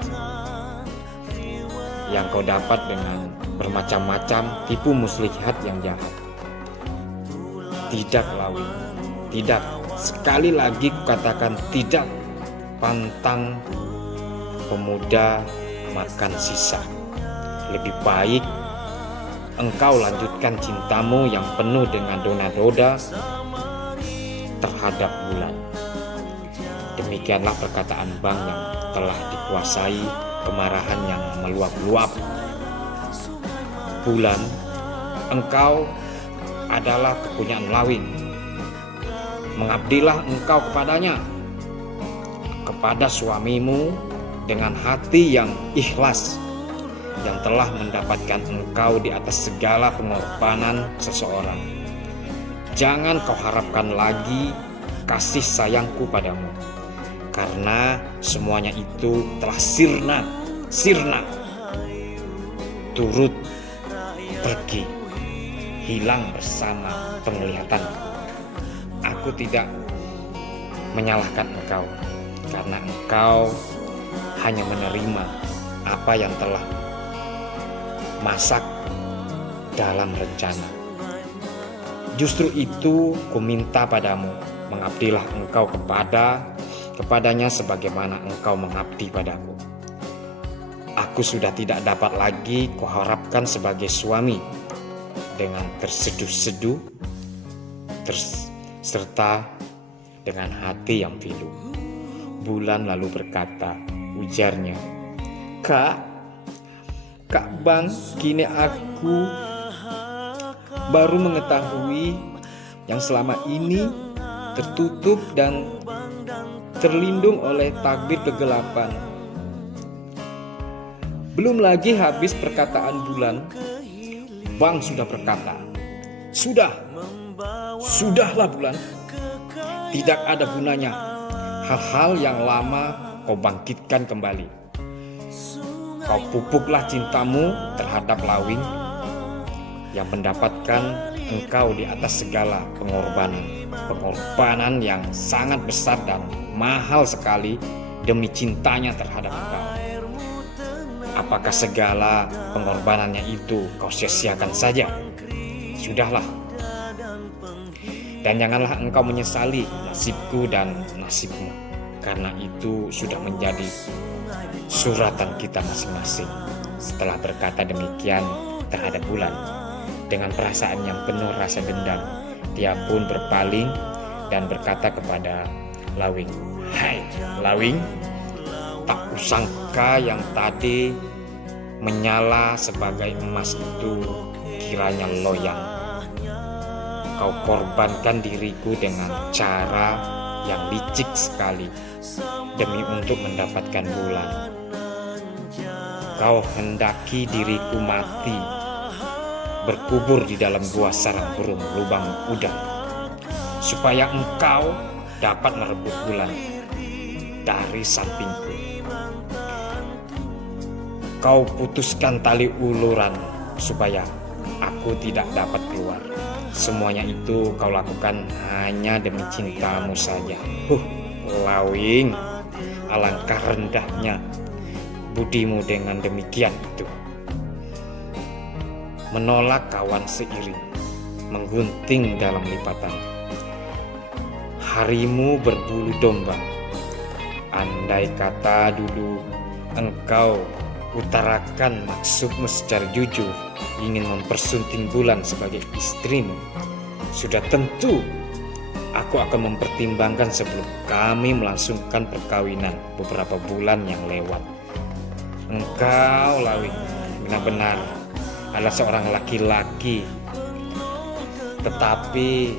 yang kau dapat dengan bermacam-macam tipu muslihat yang jahat. Tidak, Lawing, tidak. Sekali lagi kukatakan tidak. Pantang pemuda makan sisa. Lebih baik engkau lanjutkan cintamu yang penuh dengan dona-doda terhadap Bulan. Demikianlah perkataan Bang yang telah dikuasai kemarahan yang meluap-luap. Bulan, engkau adalah kepunyaan Lawing. Mengabdilah engkau kepadanya, kepada suamimu dengan hati yang ikhlas, yang telah mendapatkan engkau di atas segala pengorbanan seseorang. Jangan kau harapkan lagi kasih sayangku padamu, karena semuanya itu telah sirna, turut pergi, hilang bersama penglihatan. Aku tidak menyalahkan engkau, karena engkau hanya menerima apa yang telah masak dalam rencana. Justru itu kuminta padamu, mengabdilah engkau kepadanya sebagaimana engkau mengabdi padaku. Aku sudah tidak dapat lagi kuharapkan sebagai suami dengan terseduh-seduh serta dengan hati yang pilu. Bulan lalu berkata, ujarnya, Kak Bang, kini aku baru mengetahui yang selama ini tertutup dan terlindung oleh takdir kegelapan. Belum lagi habis perkataan Bulan, Bang sudah berkata, Sudahlah Bulan, tidak ada gunanya hal-hal yang lama kau bangkitkan kembali. Kau pupuklah cintamu terhadap Lawing yang mendapatkan engkau di atas segala pengorbanan yang sangat besar dan mahal sekali demi cintanya terhadap engkau. Apakah segala pengorbanannya itu kau sia-siakan saja? Sudahlah. Dan janganlah engkau menyesali nasibku dan nasibmu, karena itu sudah menjadi suratan kita masing-masing. Setelah berkata demikian terhadap Bulan, dengan perasaan yang penuh rasa dendam, dia pun berpaling dan berkata kepada Lawing, Hai Lawing, tak kusangka yang tadi menyala sebagai emas itu kiranya loyang. Kau korbankan diriku dengan cara yang licik sekali demi untuk mendapatkan Bulan. kau hendaki diriku mati, berkubur di dalam gua sarang burung lubang udang, supaya engkau dapat merebut bulan dari sampingku. Kau putuskan tali uluran supaya aku tidak dapat keluar. Semuanya itu kau lakukan hanya demi cintamu saja. Lawing, alangkah rendahnya budimu dengan demikian itu. Menolak kawan seiring, menggunting dalam lipatan. Harimu berbulu domba. Andai kata dulu engkau utarakan maksudmu secara jujur, ingin mempersunting bulan sebagai istrimu, sudah tentu aku akan mempertimbangkan sebelum kami melangsungkan perkawinan beberapa bulan yang lewat. Engkau, Lawing, benar-benar adalah seorang laki-laki, tetapi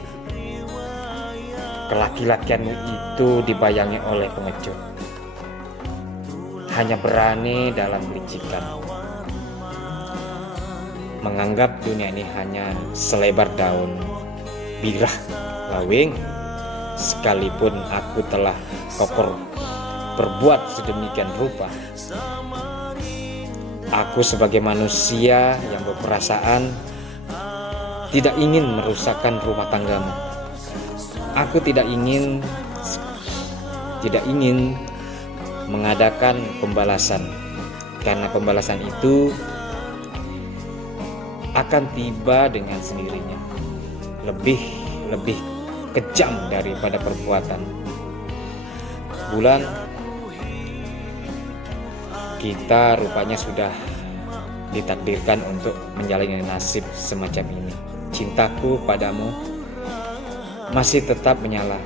kelaki-lakianmu itu dibayangi oleh pengecut. Hanya berani dalam licikan, menganggap dunia ini hanya selebar daun birah. Lawing, sekalipun aku telah kokoh berbuat sedemikian rupa, aku sebagai manusia yang berperasaan tidak ingin merusakkan rumah tanggamu. Aku tidak ingin mengadakan pembalasan, karena pembalasan itu akan tiba dengan sendirinya, lebih kejam daripada perbuatan. Bulan, kita rupanya sudah ditakdirkan untuk menjalani nasib semacam ini. Cintaku padamu masih tetap menyala,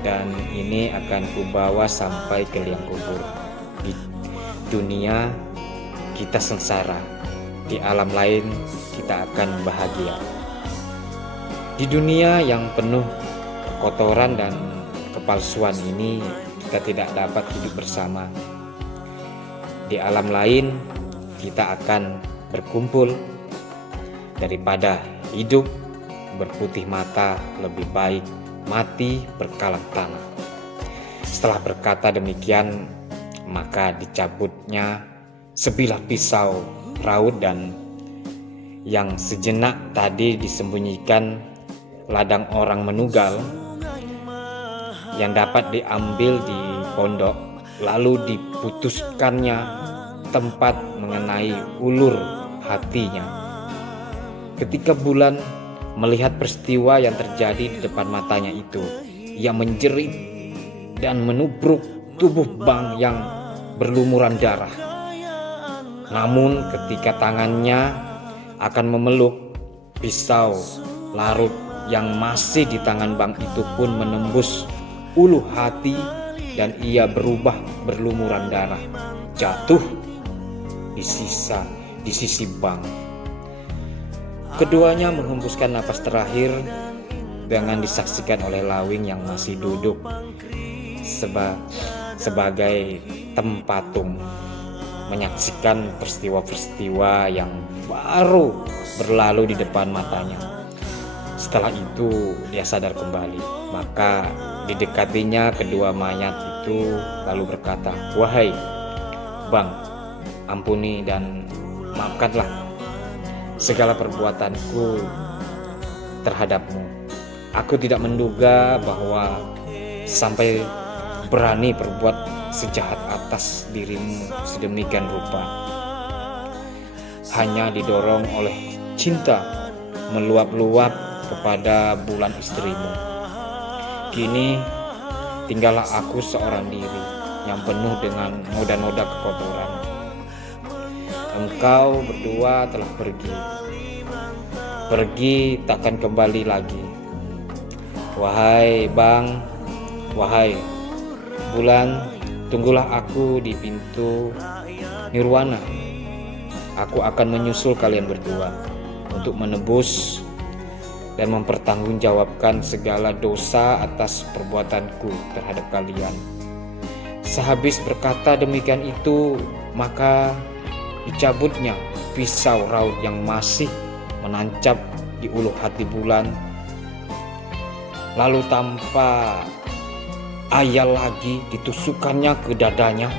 dan ini akan kubawa sampai ke liang kubur. Di dunia kita sengsara, di alam lain kita akan bahagia. Di dunia yang penuh kotoran dan kepalsuan ini, kita tidak dapat hidup bersama. Di alam lain kita akan berkumpul. Daripada hidup berputih mata, lebih baik mati berkalang tanah. Setelah berkata demikian, maka dicabutnya sebilah pisau raut, dan yang sejenak tadi disembunyikan ladang orang menugal yang dapat diambil di pondok, lalu diputuskannya tempat mengenai ulur hatinya. Ketika Bulan melihat peristiwa yang terjadi di depan matanya itu, ia menjerit dan menubruk tubuh Bang yang berlumuran darah. Namun ketika tangannya akan memeluk, pisau larut yang masih di tangan Bang itu pun menembus ulu hati, dan ia berubah berlumuran darah, jatuh di sisi Bang. Keduanya menghembuskan napas terakhir dengan disaksikan oleh Lawing yang masih duduk sebagai tempatung, menyaksikan peristiwa-peristiwa yang baru berlalu di depan matanya. Setelah itu dia sadar kembali, maka didekatinya kedua mayat itu lalu berkata, "Wahai Bang, ampuni dan maafkanlah segala perbuatanku terhadapmu. Aku tidak menduga bahwa sampai berani berbuat sejahat atas dirimu sedemikian rupa. Hanya didorong oleh cinta meluap-luap kepada Bulan istrimu. Kini tinggallah aku seorang diri yang penuh dengan noda-noda kekotoran. Engkau berdua telah pergi takkan kembali lagi. Wahai Bang, wahai Bulan, tunggulah aku di pintu Nirwana. Aku akan menyusul kalian berdua untuk menebus dan mempertanggungjawabkan segala dosa atas perbuatanku terhadap kalian." Sehabis berkata demikian itu, maka dicabutnya pisau raut yang masih menancap di ulu hati Bulan. Lalu tanpa ayal lagi ditusukkannya ke dadanya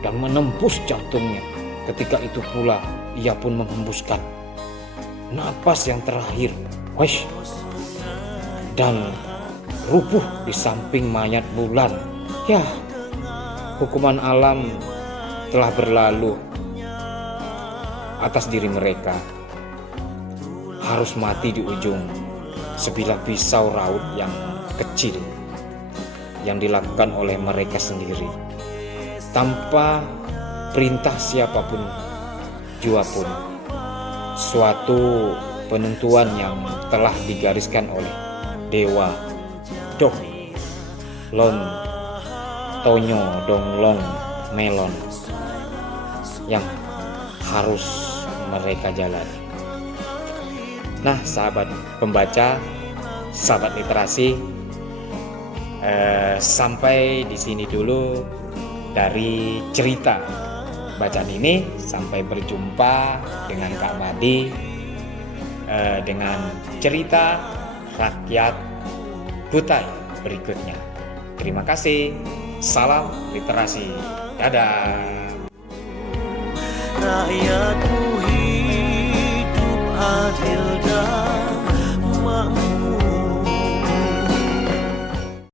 dan menembus jantungnya. Ketika itu pula ia pun menghembuskan napas yang terakhir, wesh, dan rubuh di samping mayat Bulan. Ya, hukuman alam telah berlalu atas diri mereka. Harus mati di ujung sebilah pisau raut yang kecil yang dilakukan oleh mereka sendiri tanpa perintah siapapun jua pun. Suatu penentuan yang telah digariskan oleh Dewa Dok Lon Tonyo Donglong Melon yang harus mereka jalani. Nah, sahabat pembaca, sahabat literasi, sampai di sini dulu dari cerita bacaan ini. Sampai berjumpa dengan Kak Madi dengan cerita rakyat Kutai berikutnya. Terima kasih. Salam literasi. Dadah. Rakyatku hidup adil.